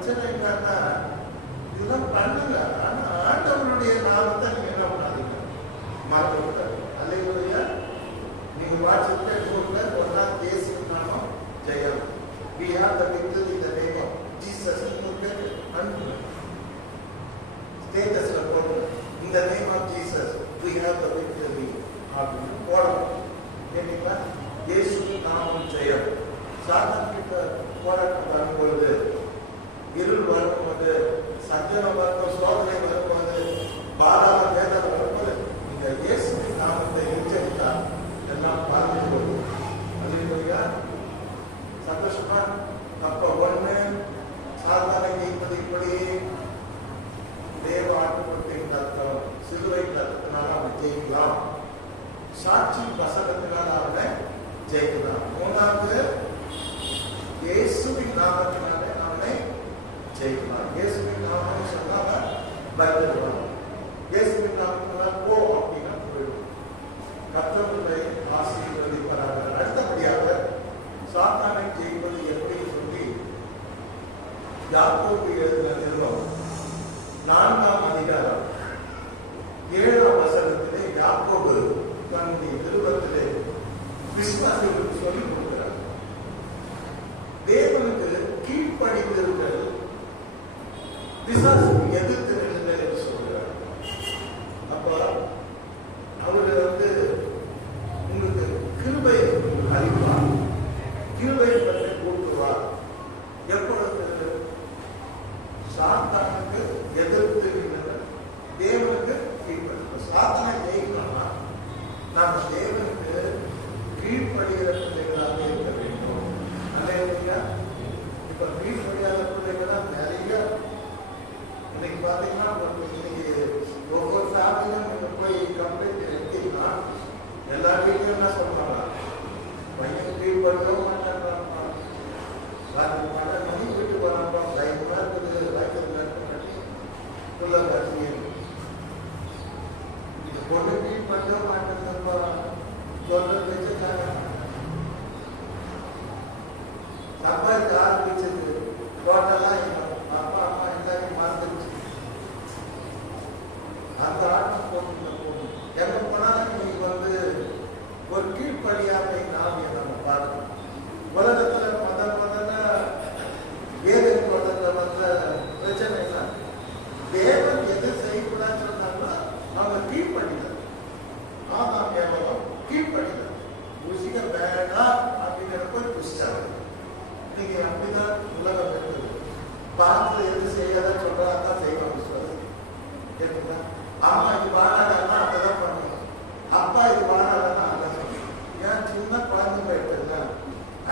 பிரச்சனை என்னன்னா இதெல்லாம் பண்ணுங்க, ஆனா ஆண்டவனுடைய நாமத்தை நீங்க என்ன பண்ணாதீங்க, மறந்து விட்டாரு. அல்லேலூயா. நீங்க வாட்ஸ்அப்ல போன்ல ஒரு நாள் பேசினாலும் ஜெயம். We have the victory in the name of Jesus. ஸ்டேட்டஸ்ல போட்டு in the name of Jesus we have the victory அப்படின்னு போடணும். ஏன்னா இயேசுவின் நாமம் ஜெயம். சாத்தான் கிட்ட போராட்டம் வரும்பொழுது, இருள் வரும்போது, சஞ்சலம் வரும்போது, சோதனை வரும்போது, பாதாள வேதனை வரும்போது, இந்த இயேசுவின் நாமத்தை எச்சரித்தா எல்லாம் பார்த்து போகும். அல்லேலூயா. சந்தோஷமா? அப்ப ஒண்ணு சாத்தானை ஜெயிப்பது இப்படி தேவ ஆட்டுக்குட்டியின் ரத்தம், சிலுவை ரத்தத்தினால அவனை ஜெயிக்கலாம். சாட்சி வசனத்தினால அவனை ஜெயிக்கலாம். மூணாவது இயேசுவின் நாமத்தினால அவனை ஜெயிக்கலாம். இயேசுவின் நாமம் சொன்னால பயந்துடுவான். இயேசுவின் நாமத்தினால போ அப்படின்னா போயிடும். கர்த்தருடைய ஆசீர்வதிப்பாராக. அடுத்தபடியாக சாத்தானை ஜெயிப்பது எப்படி சொல்லி யாக்கோபு எழுதின நிருபம் 4ஆம் அதிகாரம் 7ஆம் வசனத்திலே யாக்கோபு தன்னுடைய நிருபத்திலே விசுவாசிகளுக்கு சொல்லிக் கொடுக்கிறார். தேவனுக்கு கீழ்ப்படிந்திருங்கள், பிசாசுக்கு எதிர்த்து நில்லுங்கள் என்று சொல்கிறார். அப்ப அவரு உங்களுக்கு கிருபை அறிவார், கிருபை பற்றி கூட்டுவார். எப்பொழுது சாத்தானுக்கு எதிர்த்து நில்லுங்கள், தேவனுக்கு கீழ்ப்படி. சாத்தானை ஜெயிக்கணும்னா நாம் தேவனுக்கு கீழ்ப்படுகிற பிள்ளைகளாக இருக்க வேண்டும். அல்லேலூயா. இப்ப கீழ்ப்படியாத பிள்ளைகளா நிறைய இன்னைக்கு பாத்தீங்கன்னா, இன்னைக்கு ஒவ்வொரு ஃபேமிலியும் நீங்க போய் கம்ப்ளைண்ட் எடுத்தீங்கன்னா எல்லா வீட்லயும் என்ன சொல்றாங்க, பையன் கீழ்ப்படியவும் மாட்டாங்க, மணி வீட்டு வராப்பா, பயமா இருக்குது, பயத்துல இருக்குது, இது பொண்ணு கீழ்ப்படியவும் மாட்டேங்க சொல்றது வச்சுட்டாங்க. சம்பாதிக்க ஆரம்பிச்சது டோட்டலா அப்பா அம்மா எல்லாரையும் மறந்துருச்சு. அந்த ஆட்டம் போட்டு போகணும். எங்க போனாலும் இன்னைக்கு ஒரு கீழ்ப்படியாமை நாம் நம்ம பார்க்கணும். உலகத்துல முதல்ல வேதனை தொடர்ந்த வந்த பிரச்சனை என்ன, தேவன் எது செய்யக்கூடாதுன்னு சொன்னாங்கன்னா அவங்க கீழ்ப்படினார். ஆமாம், கேவலம் கீழ்ப்படினார். ருசிக வேண்டாம் அப்படிங்கிற போய் புஷ்டாங்க. நீங்க அப்படிதான் உலகம் இருக்குது. பார்த்து எது செய்யாத சொல்றாதான் செய்வாங்க. சொல்லுங்க, அம்மா இது வாழாடா அதான் பண்ணுவோம், அப்பா இது வாழாடா அதான் சொல்லுவோம். ஏன் சின்ன குழந்தை போயிட்டு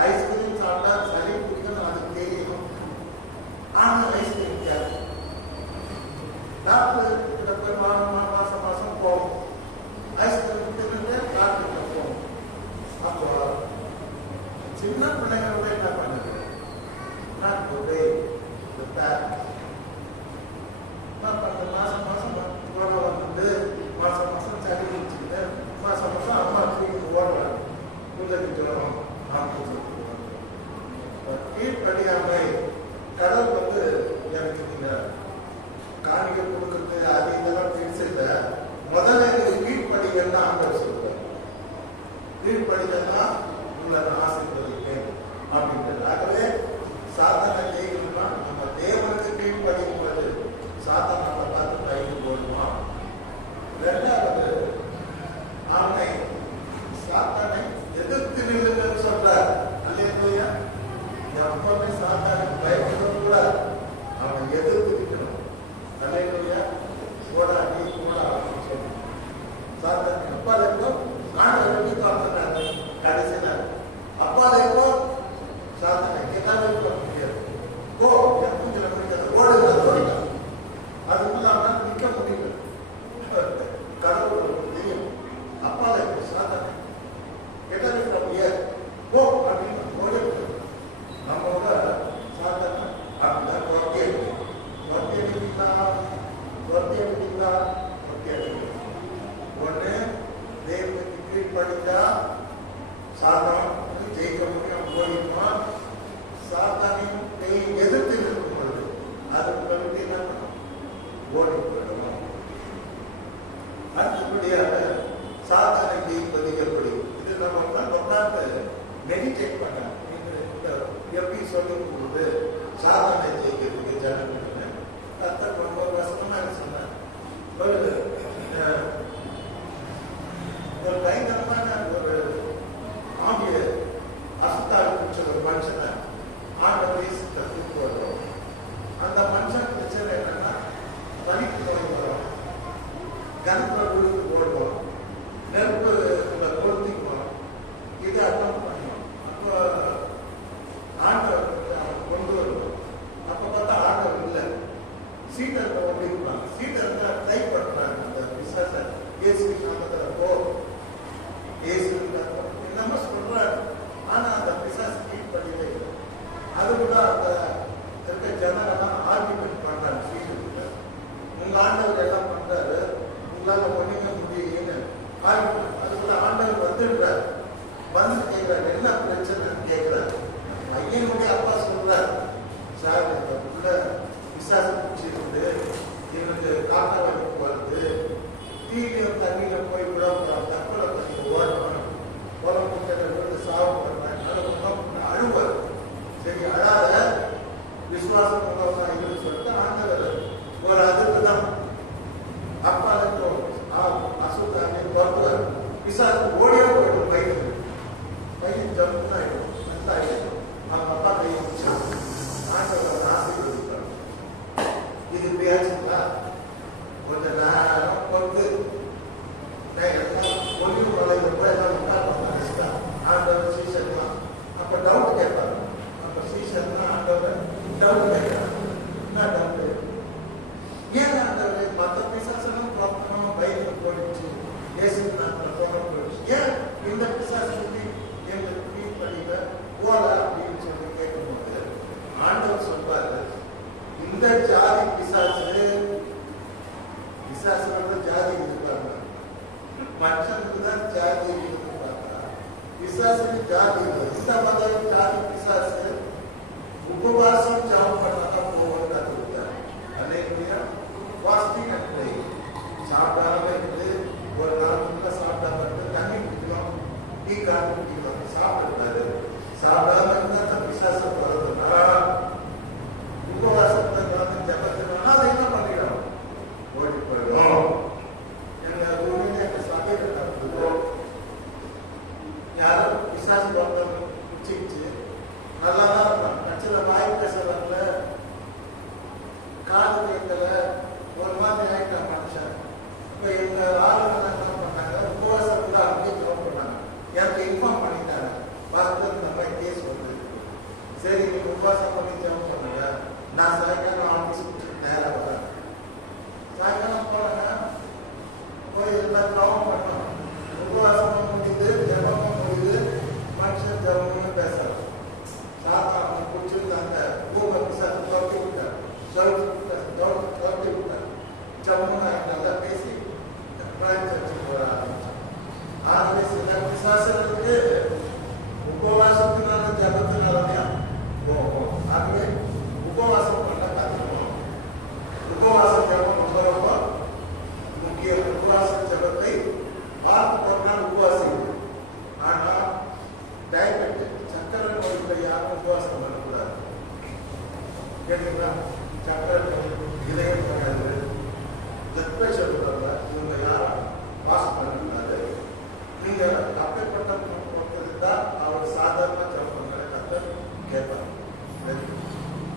ஐஸ்கிரீம் சாப்பிட்டா சளி பிடிக்கணும், அது தெரியும். ஆனா ஐஸ்கிரீம் கேட்க டாக்டர் போய் மாசம் போவோம். ஐஸ்கிரீம் தின்னு டாக்டர் போவோம். அப்போ சின்ன பிள்ளைங்க என்ன பண்ணுது, நான் மாசம் மாசம் சளி பிடிச்சிட்டு மாசம் அம்மா தூக்கிட்டு ஓடுறாங்க. குதிரைக்கு வரும், கீழ்படியாமை. கடவுள் எனக்கு நீங்க காணிக்கை கொடுக்கறது அது இதெல்லாம் பிடிச்சிருந்த முதல்ல கீழ்படிகள்னா ஆண்டவர் சொல்றாரு. கீழ்படிகள்னா உங்களை நான் ஆசீர்வதிப்பேன் அப்படின்றது. ஆகவே சாத்தானை ஜெயிக்கணும்னா நம்ம தேவனுக்கு கீழ்படிக்கும் போது சாத்தான் நம்மளை பார்த்து கைது போடுவான். இரண்டாவது, அவனை சாத்தானை எதிர்த்து நில்லுங்கன்னு சொல்றார். அல்லேலூயா. எப்பவுமே சாத்தானுக்கு பயப்படவும் கூடாது, அவனை எதிர்த்து நிற்கணும். அல்லேலூயா. போடா நீ போடா அப்படின்னு சொல்லணும். சாத்தான் அப்பா இருந்தோம் ஆண்டவருக்கு காப்பாற்றாரு. கடைசியில் அப்ப ஓடி போயிடும். அடுத்தபடியாக சாதனை ஜெயிப்பது எப்படி? இது நம்ம உட்கார்ந்து மெடிடேட் பண்ண எப்படி சொல்லும் பொழுது சாதனை ஜெயிக்கிறதுக்கு ஜனங்கள் கர்த்தர் ரொம்ப வசனமாக சொன்னார். ஒரு பயங்கரமான ஒரு ஆம்பிய அசுத்தாரி பிடிச்ச ஒரு மனுஷனை ஆண்டவரை கூப்பிட்டு வருவோம். அந்த மனுஷன் பிரச்சனை என்னன்னா பனிக்கு நோய் வரும், கனத்த விழுந்து ஓடுவோம், நெருப்பு கொளுத்திக்குவோம். இது அட்டம் பண்ணுவோம். அப்போ ஆண்டவர் கொண்டு வருவோம். அப்போ பார்த்தா ஆண்டவர் இல்லை, சீட்டர் ஓடிருப்பாங்க. சீட்டர் ட்ரை பண்றாங்க அந்த விசாச இயேசு நாமத்தில் போ இயேசு என்னமோ சொல்றாரு. ஆனா அந்த பிசாசு கீழ் பண்ணவே இல்லை. அது கூட அந்த இருக்க ஜனங்கள்லாம் ஆர்குமெண்ட் பண்றாங்க. சீட்டுக்கிட்ட உங்க ஆண்டவர் எல்லாம் பண்றாரு, உங்களால ஒண்ணுமே முடியலன்னு ஆர்குமெண்ட். அது கூட ஆண்டவர் வந்துடுறாரு, வந்து கேட்கிறாரு என்ன பிரச்சனைன்னு கேட்கிறாரு. ஐயனுடைய அப்பா சொல்றாரு, சார் இந்த உள்ள விசாசு பிடிச்சிருந்து எனக்கு காக்கா வரைக்கும் வருது, தீவிரம் தண்ணியில போய் விழப்போம், தற்கொலை பண்ணி ஓடணும், உரம் விழுந்து சாவு பண்ணுறேன், அழுவார். சரி அழாத, விசுவாசம் உள்ளவங்க இதுன்னு சொல்லிட்டு ஆண்டவர் ஒரு அதுக்கு தான் அப்பாவுக்கு அசுத்தானே பொறுத்துவார். விசாசு ஓடியே போயிடும். பையன் ஜம்முன்னு ஆயிடும், நல்லா ஆயிடும். அவங்க அப்பா கையை பிடிச்சா ஆண்டவர் ஆசீர்வதிப்பார். இது பேசுங்களா கொஞ்சம் நேரம் பொறுத்து ஒன்றும் வளைவு போய் எல்லாம் உட்கார்ந்து ஆண்டவர் சீசன்லாம் அப்போ டவுட் கேட்பாங்க. அப்போ சீசன்லாம் ஆண்டவர் டவுட் கேட்கிறாங்க. என்ன டவுட்? ஏன் ஆண்டவர் மற்ற பிசாசெல்லாம் பார்க்கணும், பைக்கில் போயிடுச்சு, இயேசு நாட்டில் போன போயிடுச்சு, ஏன் இந்த பிசாசுக்கு எங்களுக்கு ட்ரீட் பண்ணிக்க போல அப்படின்னு சொல்லி கேட்கும்போது ஆண்டவர் சொல்வாரு, இந்த ஜாதி பிசாசு ஜாதி இருப்பாங்க, மனுஷனுக்கு தான் ஜாதி இருப்பாங்க, பிசாசுக்கு ஜாதி இல்லை. இந்த மாதிரி ஜாதி பிசாசு உபவாசம் ஜாபம் பண்ணாதான் போவோம்னு கற்றுக்கிட்டாங்க. அன்னைக்கு ஃபாஸ்டிங் அண்ட் ப்ரேயிங், சாப்பிடாம இருந்து ஒரு நாள் ஃபுல்லாக சாப்பிடாம இருந்து தண்ணி குடிக்கணும், டீ காஃபி குடிக்கணும், சாப்பிடக்கூடாது. சாப்பிடாம இருந்தால் அந்த பிசாசம் வருதுன்னா உபவாசத்தை வந்து ஜபத்தினா அதை என்ன பண்ணிடும், ஓடி போயிடும். எங்கள் ஊரில் எங்கள் சபையில் நடந்தது, யாரும் பிசாசு வந்தவங்க குச்சிச்சு நல்லா தான் இருப்பாங்க. கட்சியில் வாய் பேசுறவங்கள காது கேட்கல ஒரு மாதிரி ஆகிட்டாங்க மனுஷன். இப்போ எங்கள் ஆளுநர் என்ன பண்ணாங்க, உபவாசத்தில் அப்படியே ஜபம் பண்ணாங்க. எனக்கு இன்ஃபார்ம் பண்ணிட்டாங்க, பார்த்து இந்த மாதிரி கேஸ் வந்து சரி நீங்கள் உபவாசம் பண்ணி ஜபம் பண்ணுங்க, நான் சாயங்காலம் ஆஃபீஸ் விட்டு நேராக வரேன். சாயங்காலம் போனேன்னா போய் எல்லாம் ஜபம் பண்ணோம், உபவாசமும் முடியுது, ஜபமும் முடியுது, மனுஷன் ஜபம்னு பேசுறாரு. சாத்தா அவங்க பிடிச்சிருந்தாங்க, பூமி பிசாசு துரத்தி விட்டார், துரத்தி விட்டார். ஜபம்னு நல்லா பேசி போட ஆரம்பிச்சோம். ஆகவே சில பிசாசத்துக்கு உபவாசத்தினால ஜபத்தினாலயா போகும். ஆகவே உபவாசம் பண்ண கற்றுக்கணும். உபவாச ஜபம் ரொம்ப ரொம்ப முக்கியம். உபவாச ஜபத்தை வாரத்துக்கு ஒரு நாள் உபவாசிக்கும். ஆனால் டயபெட்டிக் சக்கரை நோய்களை யாரும் உபவாசம் பண்ணக்கூடாது. கேட்டீங்களா? சக்கரை நோய், இதயம் நோயாது, பிளட் பிரஷர் உள்ளவங்க இவங்க யாரும் வாஷ் பண்ணக்கூடாது. நீங்கள் அப்பேற்பட்ட பொறுத்திருந்தா அவர் சாதாரண ஜபம் பண்ணுற கற்று கேட்பாங்க.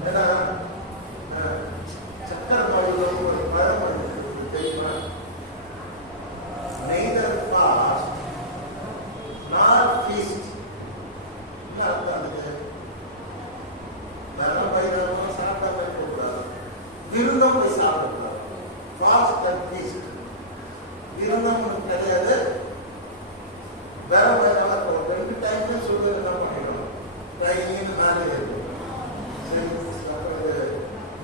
ஏன்னா சக்கரை நோய்கள் ஒரு பழமொழி தெரியுமா? Neither fast not feast. என்ன அர்த்தம் அதுக்கு? நல்ல வயதான சாப்பிடாம இருக்கக்கூடாது, விருந்தம் போய் சாப்பிடக்கூடாது. ஃபாஸ்ட் அண்ட் ஃபீஸ்ட் விருந்தம் கிடையாது. வேற வயதான ரெண்டு டைமே சொல்லுறது என்ன பண்ணிடணும், ட்ரைனிங் மேலே இருக்கும்.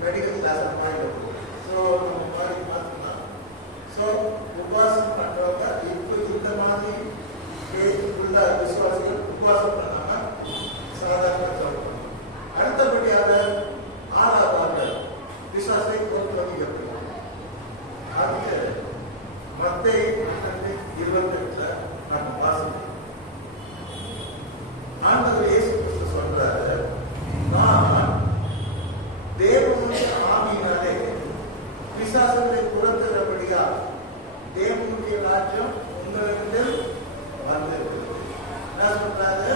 Medical class point. ஸோ நம்ம மாதிரி பார்த்தோம்னா ஸோ உபவாசம் பண்ணுறவங்க இப்போ இந்த மாதிரி உள்ள விசுவாசிகள் உபவாசம் பண்ணாமல் சாதாரண சொல்லணும். அடுத்தபடியாக ஆறாவது விசுவாசத்தை பொறுத்தவரை எப்படி பிசாசுகளை துரத்துகிறபடியா தேவனுடைய ராஜ்யம் உங்களிடத்தில் வந்திருக்கிறது. என்ன சொல்றாரு?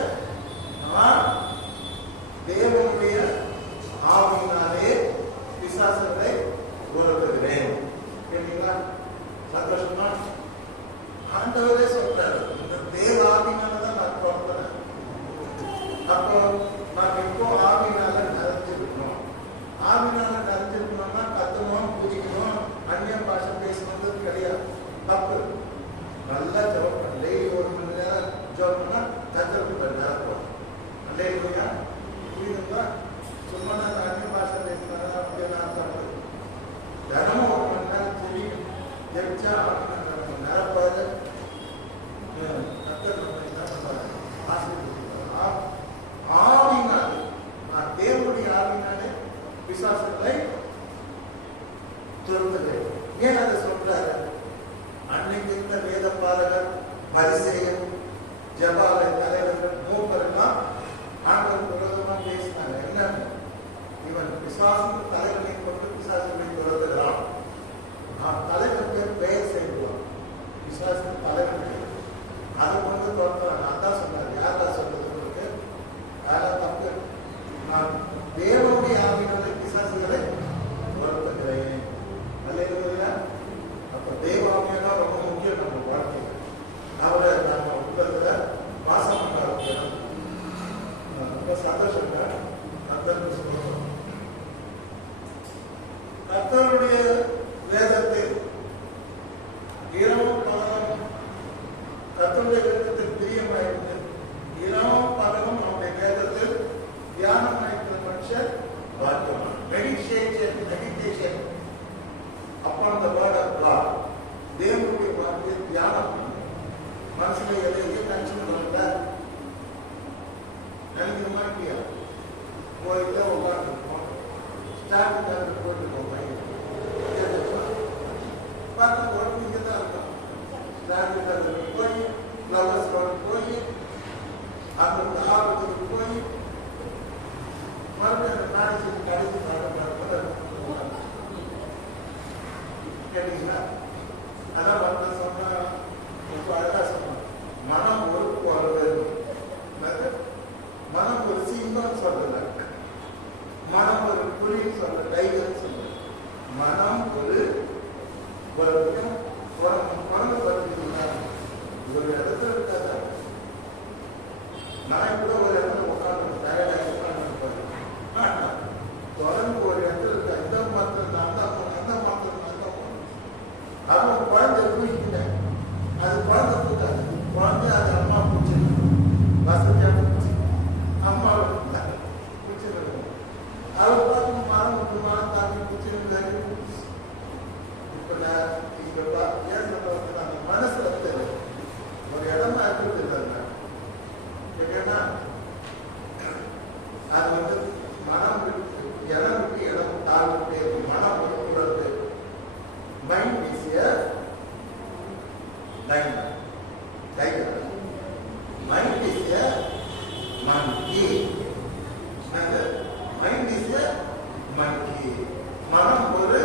நான் தேவனுடைய ஆவியினாலே பிசாசுகளை துரத்துகிறேன். கேட்டீங்களா? சந்தோஷமா? ஆண்டவரே சொல்றாரு, இந்த தேவ ஆவியினாலதான் நான் துரத்துறேன். அப்போ நான் இப்போ ஆவியினால நிறைஞ்சிருக்கணும். ஆவியினால நிறைஞ்சிருக்கணும்னா கத்தணும், புதிக்கணும், அந்நிய பாஷை பேசணுன்றது கிடையாது. தப்பு. நல்லா ஜெபம் பண்ண, டெய்லி 1 மணி நேரம் ஜெபம் பண்ணா கத்தருக்கு நிரப்பணும். அல்லேலூயா. புரியுதுங்களா? சும்மா நான் அந்நிய பாஷை பேசினா அப்படின்னா தப்பு. தினமும் 1 மணி நேரம் சொல்லி ஜெபிச்சா நிரப்பாது. கத்தர் நம்ம என்ன பண்ணுவாரு? ஆசீர்வதிப்பார். ஆவினாலே, நான் தேவனுடைய ஆவினாலே பிசாசுகளை துரத்துகிறேன். ஏன் அதை சொல்றாரு? அன்னைக்கு இருந்த வேத பாரகர், பரிசேயர், ஜெபாலய தலைவர்கள், மூப்பர் எல்லாம் ஆண்டவருக்கு விரோதமா பேசினாங்க. என்ன? இவன் பிசாசு தலைவனை கொண்டு பிசாசுகளை துரத்துகிறான். தலைவர் பேர் பெயர் செய்வான். பிசாசு தலைவன் அதை கொண்டு துரத்துறாங்க. அதான் சொன்னார். யாரா சொல்றது உங்களுக்கு? அதெல்லாம் தப்பு. நான் தேவனுடைய ஆவினாலே பிசாசுகளை துரத்துகிறேன். அல்லேலூயா. அப்ப தேவ ஆவியானா ரொம்ப முக்கியம் நம்ம வாழ்க்கையில். அவரை நம்ம உள்ளத்துல வாசம் பண்ண வைக்கணும். ரொம்ப சந்தோஷங்க. கர்த்தருக்கு சொல்லுவோம். கர்த்தருடைய வேதத்தில் இரவும் பகலும் கர்த்தருடைய வேதத்தில் பிரியமாயிருந்து இரவும் பகலும் அவருடைய வேதத்தில் தியானமாயிருக்கிற மனுஷர் பாக்கியவான். Meditation upon the word of God. தேவனுடைய வார்த்தையை தியானம் பண்ணணும். மனசுல எதையும் டென்ஷன் பண்ணல. நினைக்கிறமா இல்லையா? கோயில உட்காந்துருக்கோம், ஸ்டார்டிங் போயிட்டு பார்த்தா உடம்பு இங்கே தான் இருக்கும். ஸ்டார்டிங் போய் ஃப்ளவர்ஸ் ரோடு போய் அந்த ஆபத்துக்கு போய் மறுபடியும் நாளைக்கு கடைசி கேட்டீங்களா? அதான் வந்து சொன்னா ரொம்ப அழகா சொன்னான். மனம் ஒரு குழந்தை, மனம் ஒரு சிங்கம் சொல்லல, மனம் ஒரு புலின்னு சொல்ல, டைகர் சொல்ல. மனம் ஒரு குழந்தை பார்த்தீங்கன்னா ஒரு இடத்துல இருக்காது. நான் கூட ஒரு இடத்துல உட்காந்து டயர்டாக உட்காந்து தொடர்ந்து ஒரு இடத்துல இருக்கா. இந்த மாத்திரம் அந்த மாத்திரம் அவன் குழந்தை தூக்கிட்ட, அது குழந்தை தூக்காது. குழந்தை அது அம்மா பிடிச்சிருக்கு, வசதியா பிடிச்சி அம்மா பிடிச்சிருக்கும். அவர் பார்த்து மரம் தாக்கி பிடிச்சிருந்தாரு. இப்ப ஏன் சொல்ல அந்த மனசு வந்து ஒரு இடமா இருக்கிறது இல்லைங்க. ஏன்னா அது வந்து மனம் இடம் விட்டு இடம் தாழ்வுட்டே இருக்கு. மனம் விடக்கூடாது. Mind is a tiger. Mind is a monkey. Mind is a monkey. மனம் ஒரு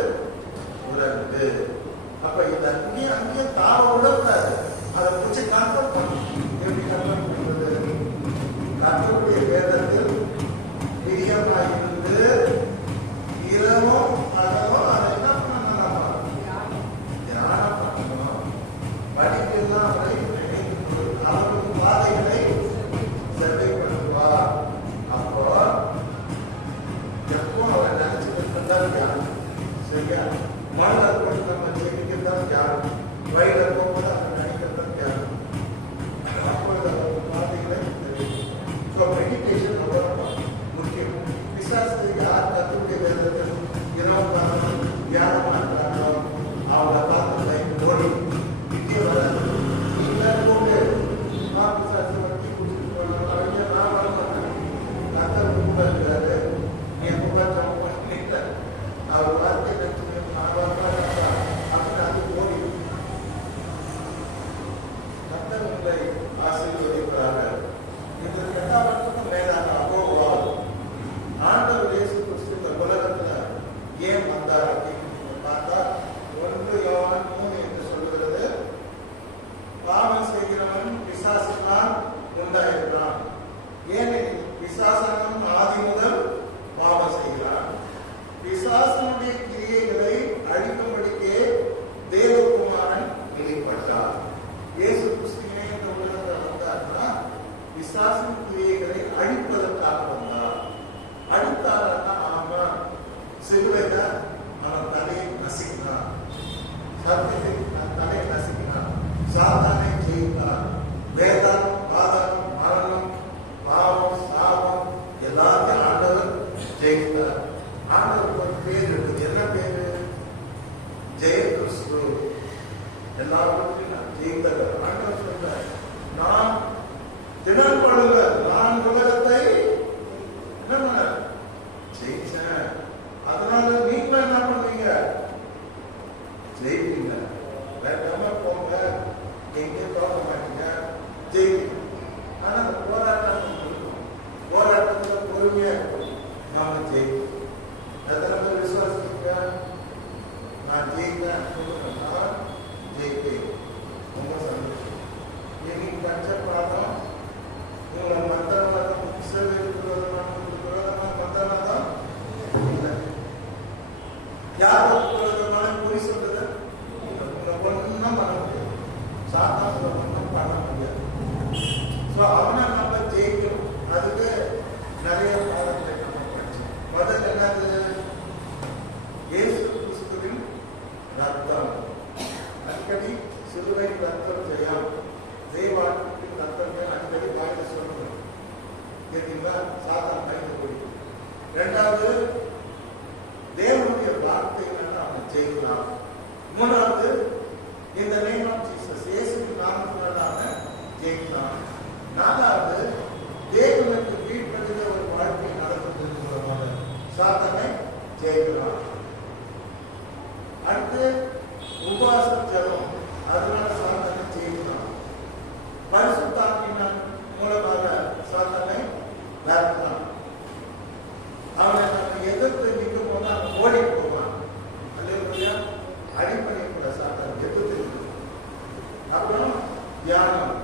உலர்ந்து. அப்ப இது அங்கேயே தாவ உடற்காது. அதை பிடிச்சி கண்ட்ரோல் பண்ணும். எப்படி கண்ட்ரோல் பண்ணுறது? கர்த்தருடைய வேதத்தில் பிரியமாயிருந்து இரவும் பகலும் அதை என்ன பண்ணணும்? தியானம் பண்ணணும். படிக்கலாம். அவருக்கு பாதைகளை செவ்வைப்படுத்துவார். அப்போ எப்போ அவரை நினைச்சுட்டு இருந்தாலும் தியானம் சரியா? மணல் போட்டு நம்ம ஜெயிக்கிறதான் தியானம். வயல போகும்போது அதை நினைக்கிறதான் தியானம். அப்பொழுது அவருக்கு பாதைகளை தெரியும். ஸோ மெடிடேஷன் ரொம்ப முக்கியம். பிசாசு யார் கத்துடைய வேதத்தில் இரவு காலம் தியானம் பண்றாங்களோ அவங்கள பார்த்து ஓடி வித்திய வராது. நீங்கள் போட்டு பிசாசு வச்சு குடிச்சிட்டு போனாங்க. அவங்க நான் வர மாட்டேன். கத்தர் ரொம்ப இருக்காரு. என் முகாட்டம் பண்ணிட்டு அவர் வார்த்தை நினைச்சு நான் வரமாட்டா அப்படின்னு அது ஓடி. கத்தர் உங்களை ஆசீர்வதிக்கிறார்கள். இந்த 2,000 மேலான அபோவால் ஆண்டவர் இயேசு கிறிஸ்து இந்த உலகத்துல ஏன் வந்தார் அப்படின்னு பார்த்தா பிசாசனுடைய கிரியைகளை அழிக்கும்படிக்கே தேவகுமாரன் வெளிப்பட்டார். இயேசு கிறிஸ்துவே இந்த உலகத்தில் வந்தார்னா பிசாசின் கிரியைகளை அழிப்பதற்காக வந்தார். அழித்தாரன்னா ஆமா, சிலுவையில அவன் தலையை நசுக்கினான், சத்தியத்தை தலையை நசுக்கினான், சாத்தானை ஜெயித்தார். வேதாளம், பாதாளம், மரணம், பாவம், சாபம் எல்லாத்தையும் ஆண்டவர் ஜெயித்தார். ஆண்டவருக்கு ஒரு பேர் இருக்குது. என்ன பேரு? ஜெய கிறிஸ்து. எல்லாவற்றையும் நான் ஜெயித்தவர். ஆண்டவர் சொல்றார், நான் தினப்படுவர், நான் உலகத்தை என்ன பண்ண ஜெயிச்சேன். அதனால நீங்க என்ன பண்ணுவீங்க? ஜெயிப்பீங்க. வேண்டாம போங்க, எங்கேயும் தோக்க மாட்டீங்க, ஜெயிப்பீங்க. ஆனா அந்த போராட்டம் இருக்கும். போராட்டத்துல பொறுமையா நாம ஜெயிப்போம். எத்தனை பேர் விசுவாசிக்க நான் ஜெயிப்பேன்? நான் ஜெயிப்பேன். ரொம்ப சந்தோஷம். இன்னைக்கு கஷ்டப்படாதான் உங்களை மந்திரவாதம் விரோதமா மந்திரவாதம் இல்லை. யார் விரோதமான குறி சொல்றது? ஒன்றும் பண்ண முடியாது. சாத்தான் ஒன்றும் பண்ண முடியாது. ஸோ அவனை நம்ம ஜெயிக்கணும். அதுக்கு நிறைய பாடங்களை நம்ம படிச்சோம். முதல்ல என்னது? இயேசு கிறிஸ்துவின் ரத்தம். அடிக்கடி சிலுவை ரத்தம் ஜெயம், தெய்வாட்டின் ரத்தம் அடிக்கடி வாயில சொல்லணும். கேட்டீங்களா? சாத்தான் பயந்து போய். இரண்டாவது, தேவனுடைய வார்த்தையினால அவன் ஜெயிக்கலாம். மூணாவது, இந்த நேம் ஆஃப் ஜீசஸ், இயேசுவின் நாமத்தினால அவன் ஜெயிக்கலாம். நாலாவது, தேவனுக்கு கீழ்ப்படிந்த ஒரு வாழ்க்கை நடத்துவதன் மூலமாக சாத்தானை ஜெயிக்கலாம். அடுத்து உபவாசம் ஜெபம், அதனால சாத்தானை ஜெயிக்கலாம். பரிசுத்தாவின் மூலமாக சாத்தானை நடத்தலாம். அவனை நம்ம எதிர்த்து நிற்கும் போது அவன் ஓடி போவான். அல்லேலூயா. அடிப்படை கூட சாத்தான் எதிர்த்து. அப்புறம் தியானம்.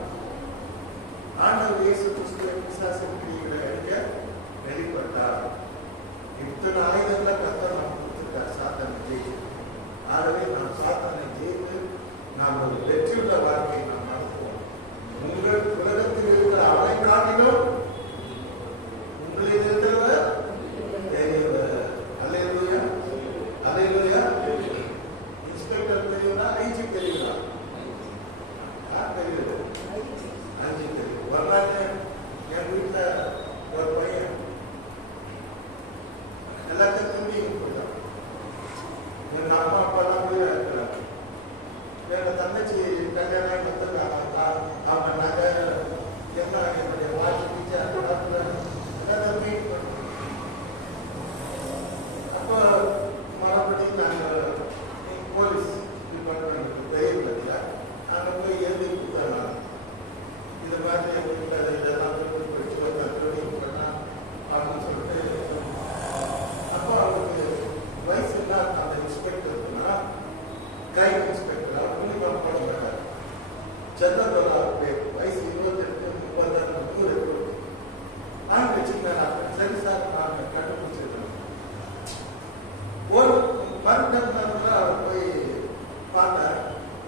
ஆண்டவர் இயேசு கிறிஸ்துவின் பிசாசின் கிரியைகளை அழிக்க வெளிப்பட்டார். இத்தனை ஆயுதங்களை கர்த்தர் நாம் கொடுத்திருக்கார் சாத்தானை ஜெயிக்க. ஆகவே நாம் சாத்தானை ஜெயித்து நாம் ஒரு வெற்றியுள்ள வாழ்க்கையை நாம் நடத்துவோம். உங்கள் உலகத்தில் இருக்கிற அவனை காட்டிலும் உங்களில் இருக்கிறவர் பெரியவர். அல்லேலூயா. அல்லேலூயா. இன்ஸ்பெக்டர் தெரியுதா? ஐஜி தெரியுதா? யார் தெரியுது? ஐஜி தெரியும். வரலாற்று என் வீட்டில் ஒரு பையன் எல்லாத்தையும் திரும்பி போயிட்டான். எங்க அம்மா அப்பாலாம் வீடு இருக்கிறாங்க. எங்க தங்கச்சி கல்யாணம் கற்றுக்காங்க. அவங்க நகை என்ன என்னுடைய வாட்சி பீச்சை எல்லாத்தையும் மீட் பண்ணுவோம். அப்போ மறுபடி நாங்கள் போலீஸ் டிபார்ட்மெண்ட் தெரியல இல்லையா, அங்கே போய் எழுதி கொடுத்தாங்க. இது மாதிரி வீட்டில் இதெல்லாம் படிச்சு ஒரு கட்டுரையும் பண்ணால் அப்படின்னு சொல்லிட்டு. அப்போ அவருக்கு வயசு இல்லை. அந்த இன்ஸ்பெக்டர்னா கிரைம் இன்ஸ்பெக்டர், அவர் யூனிஃபார்ம் போட மாட்டார். சென்னதோட வயசு 28, 30, 100 நான் வச்சுருந்தேன். சரி சார், நான் கண்டுபிடிச்சிருக்கேன். ஒரு மருத்துவ அவர் போய் பார்த்தார்.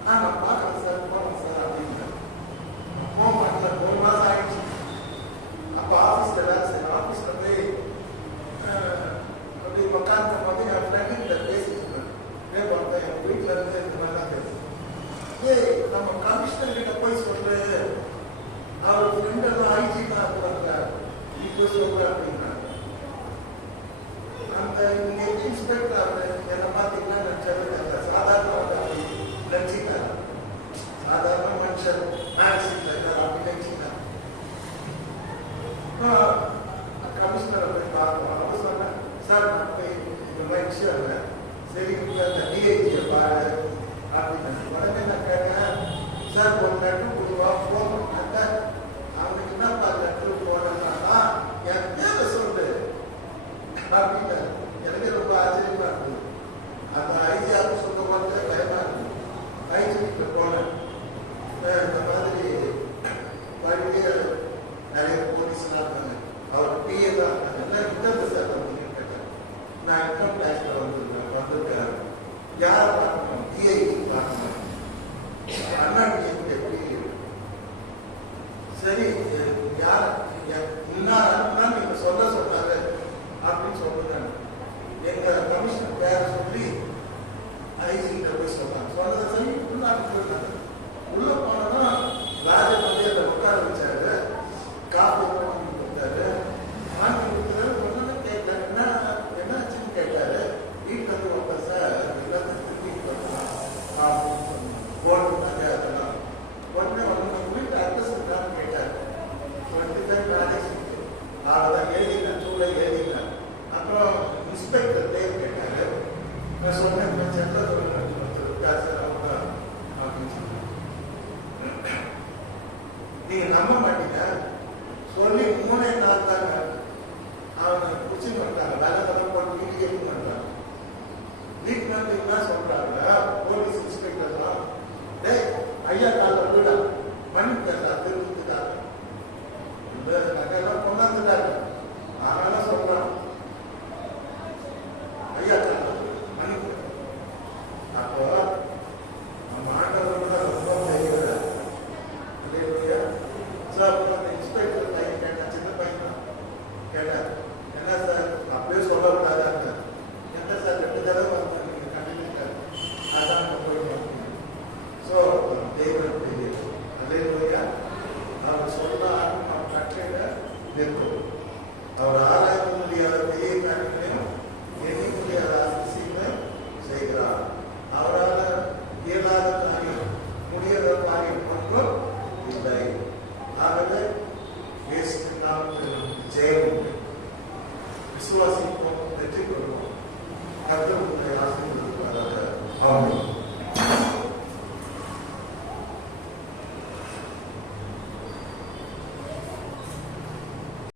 நான் பார்க்குறேன் சார், போகிறேன் சார் அப்படின்னு. போக மாட்டேன். 1 மாதம் ஆயிடுச்சு. அப்போ ஆஃபீஸில் வேலை செய்யணும். ஆஃபீஸில் போய் அப்படி உட்காந்து போது என் ஃப்ரெண்டுகிட்ட பேசிட்டு இருக்கேன். என் வீட்டில் இருந்து இந்த மாதிரி தான் பேசுகிறேன். நம்ம கமிஷனர் கிட்ட போய் சொல்றது, அவர் ஃப்ரெண்ட் எல்லாம் ஐஜி தான் போறாங்க, இப்போ சொல்ற அப்படின்னா அந்த இன்ஸ்பெக்டர் அவர் என்ன பார்த்தீங்கன்னா நினைச்சாரு சாதாரண நினைச்சிட்டாரு. சாதாரண மனுஷன் மேக்ஸில் அப்படி நினைச்சிட்டாரு. கமிஷனரை போய் பார்க்கணும். அவர் சொன்னேன், சார் நான் போய் இந்த மாதிரி விஷயம் இல்லை, சரி அந்த டிஐஜியை பாரு அப்படின்னு. உடனே நான் கேட்டேன், சார் ஒரு லெட்டர் கொடுவா போகணும்னாக்க அவனுக்கு என்னப்பா லெட்டர் போடணும்னா என் பேரை சொல்லு அப்படின்னு. எனக்கு ரொம்ப ஆச்சரியமா இருந்தது. அந்த ஐஜி ஆஃபீஸ் சொல்ல போது பயமா இருந்தது. ஐஜி கிட்ட போனேன். இந்த மாதிரி வழியே நிறைய போலீஸ்லாம் இருக்காங்க, அவர் பிஏ தான் இருக்காங்க. என்ன இந்த சார் அப்படின்னு கேட்டேன். நான் இன்கம் டேக்ஸில் வந்துருக்கேன். யாரை பார்க்கணும்? டிஐடி பார்க்கணும். அண்ணா டிஎம்கே எப்படி சரி யார் இன்னார் நீங்க சொல்ல சொன்னாரு அப்படின்னு சொல்றாங்க. எங்க கமிஷனர் பேர சொல்லி ஐஜிங்கிட்ட போய் சொன்னாங்க. சொன்னதை சொல்லி போயிருந்தாங்க. உள்ள போனோம்னா ராஜன் வந்து அதை உட்கார வச்சாரு, காப்பி பண்ணி கொடுத்தாரு. வாங்கி கொடுத்தாரு. ஒன்னு கேட்டாரு, என்ன ஆச்சுன்னு கேட்டாரு. வீட்டுல இருந்து ரொம்ப சார் எல்லாத்தையும் வீட்டுக்கு வரலாம் போட்டுட்டாங்க. அதெல்லாம் உடனே ஒன்று வீட்டு அட்ரஸ் இருக்கான்னு கேட்டாரு. 25 மேரேஜ் அவதான் எழுதினேன், சூழலை எழுதினேன். அப்புறம் இன்ஸ்பெக்டர் பேர் கேட்டாரு. நான் சொன்னேன் சென்ட்ரல் நீங்க நம்ப மாட்டீங்க. சொல்லி 3 நாள் தாங்க அவனை பிடிச்சி பண்றாங்க. வேலை போட்டு வீட்டுக்கு எப்படி பண்றாங்க. வீட்டுக்கு வந்து என்ன சொல்றாங்க, போலீஸ் இன்ஸ்பெக்டர் தான் ஐயா கால விட மணி பேசா திருப்பிட்டாங்க. நகையெல்லாம் கொண்டாந்துட்டாங்க. அதனால சொல்றான் ஐயா கால மணி. அப்போ நம்ம ஆண்டவரோட ரொம்ப இன்ஸ்பெக்டர் பையன் கேட்டா, சின்ன பையன் கேட்டார், என்ன சார் அப்படியே சொல்ல விடாதாங்க. என்ன சார் 2 தடவை வந்து நீங்க கண்டிப்பாக அதான் போயிட்டு. ஸோ தேவன் பெரிய அல்லேலூயா. அவர் சொன்ன நம்ம கட்டளையில நிற்கும். அவர் ஆராய்ச்சி முடியாத பெரிய காரியங்களையும் எண்ணி முடியாத அதிசயங்களையும் செய்கிறார். அவரால் இயலாத காரியம் முடியாத காரியம் ஒன்றும் இல்லை. ஆகவே ஜெயம் விசுவாசிப்போம், வெற்றி கொள்வோம். கர்த்தர் உங்களை ஆசீர்வதிப்பாராக. ஆமென்.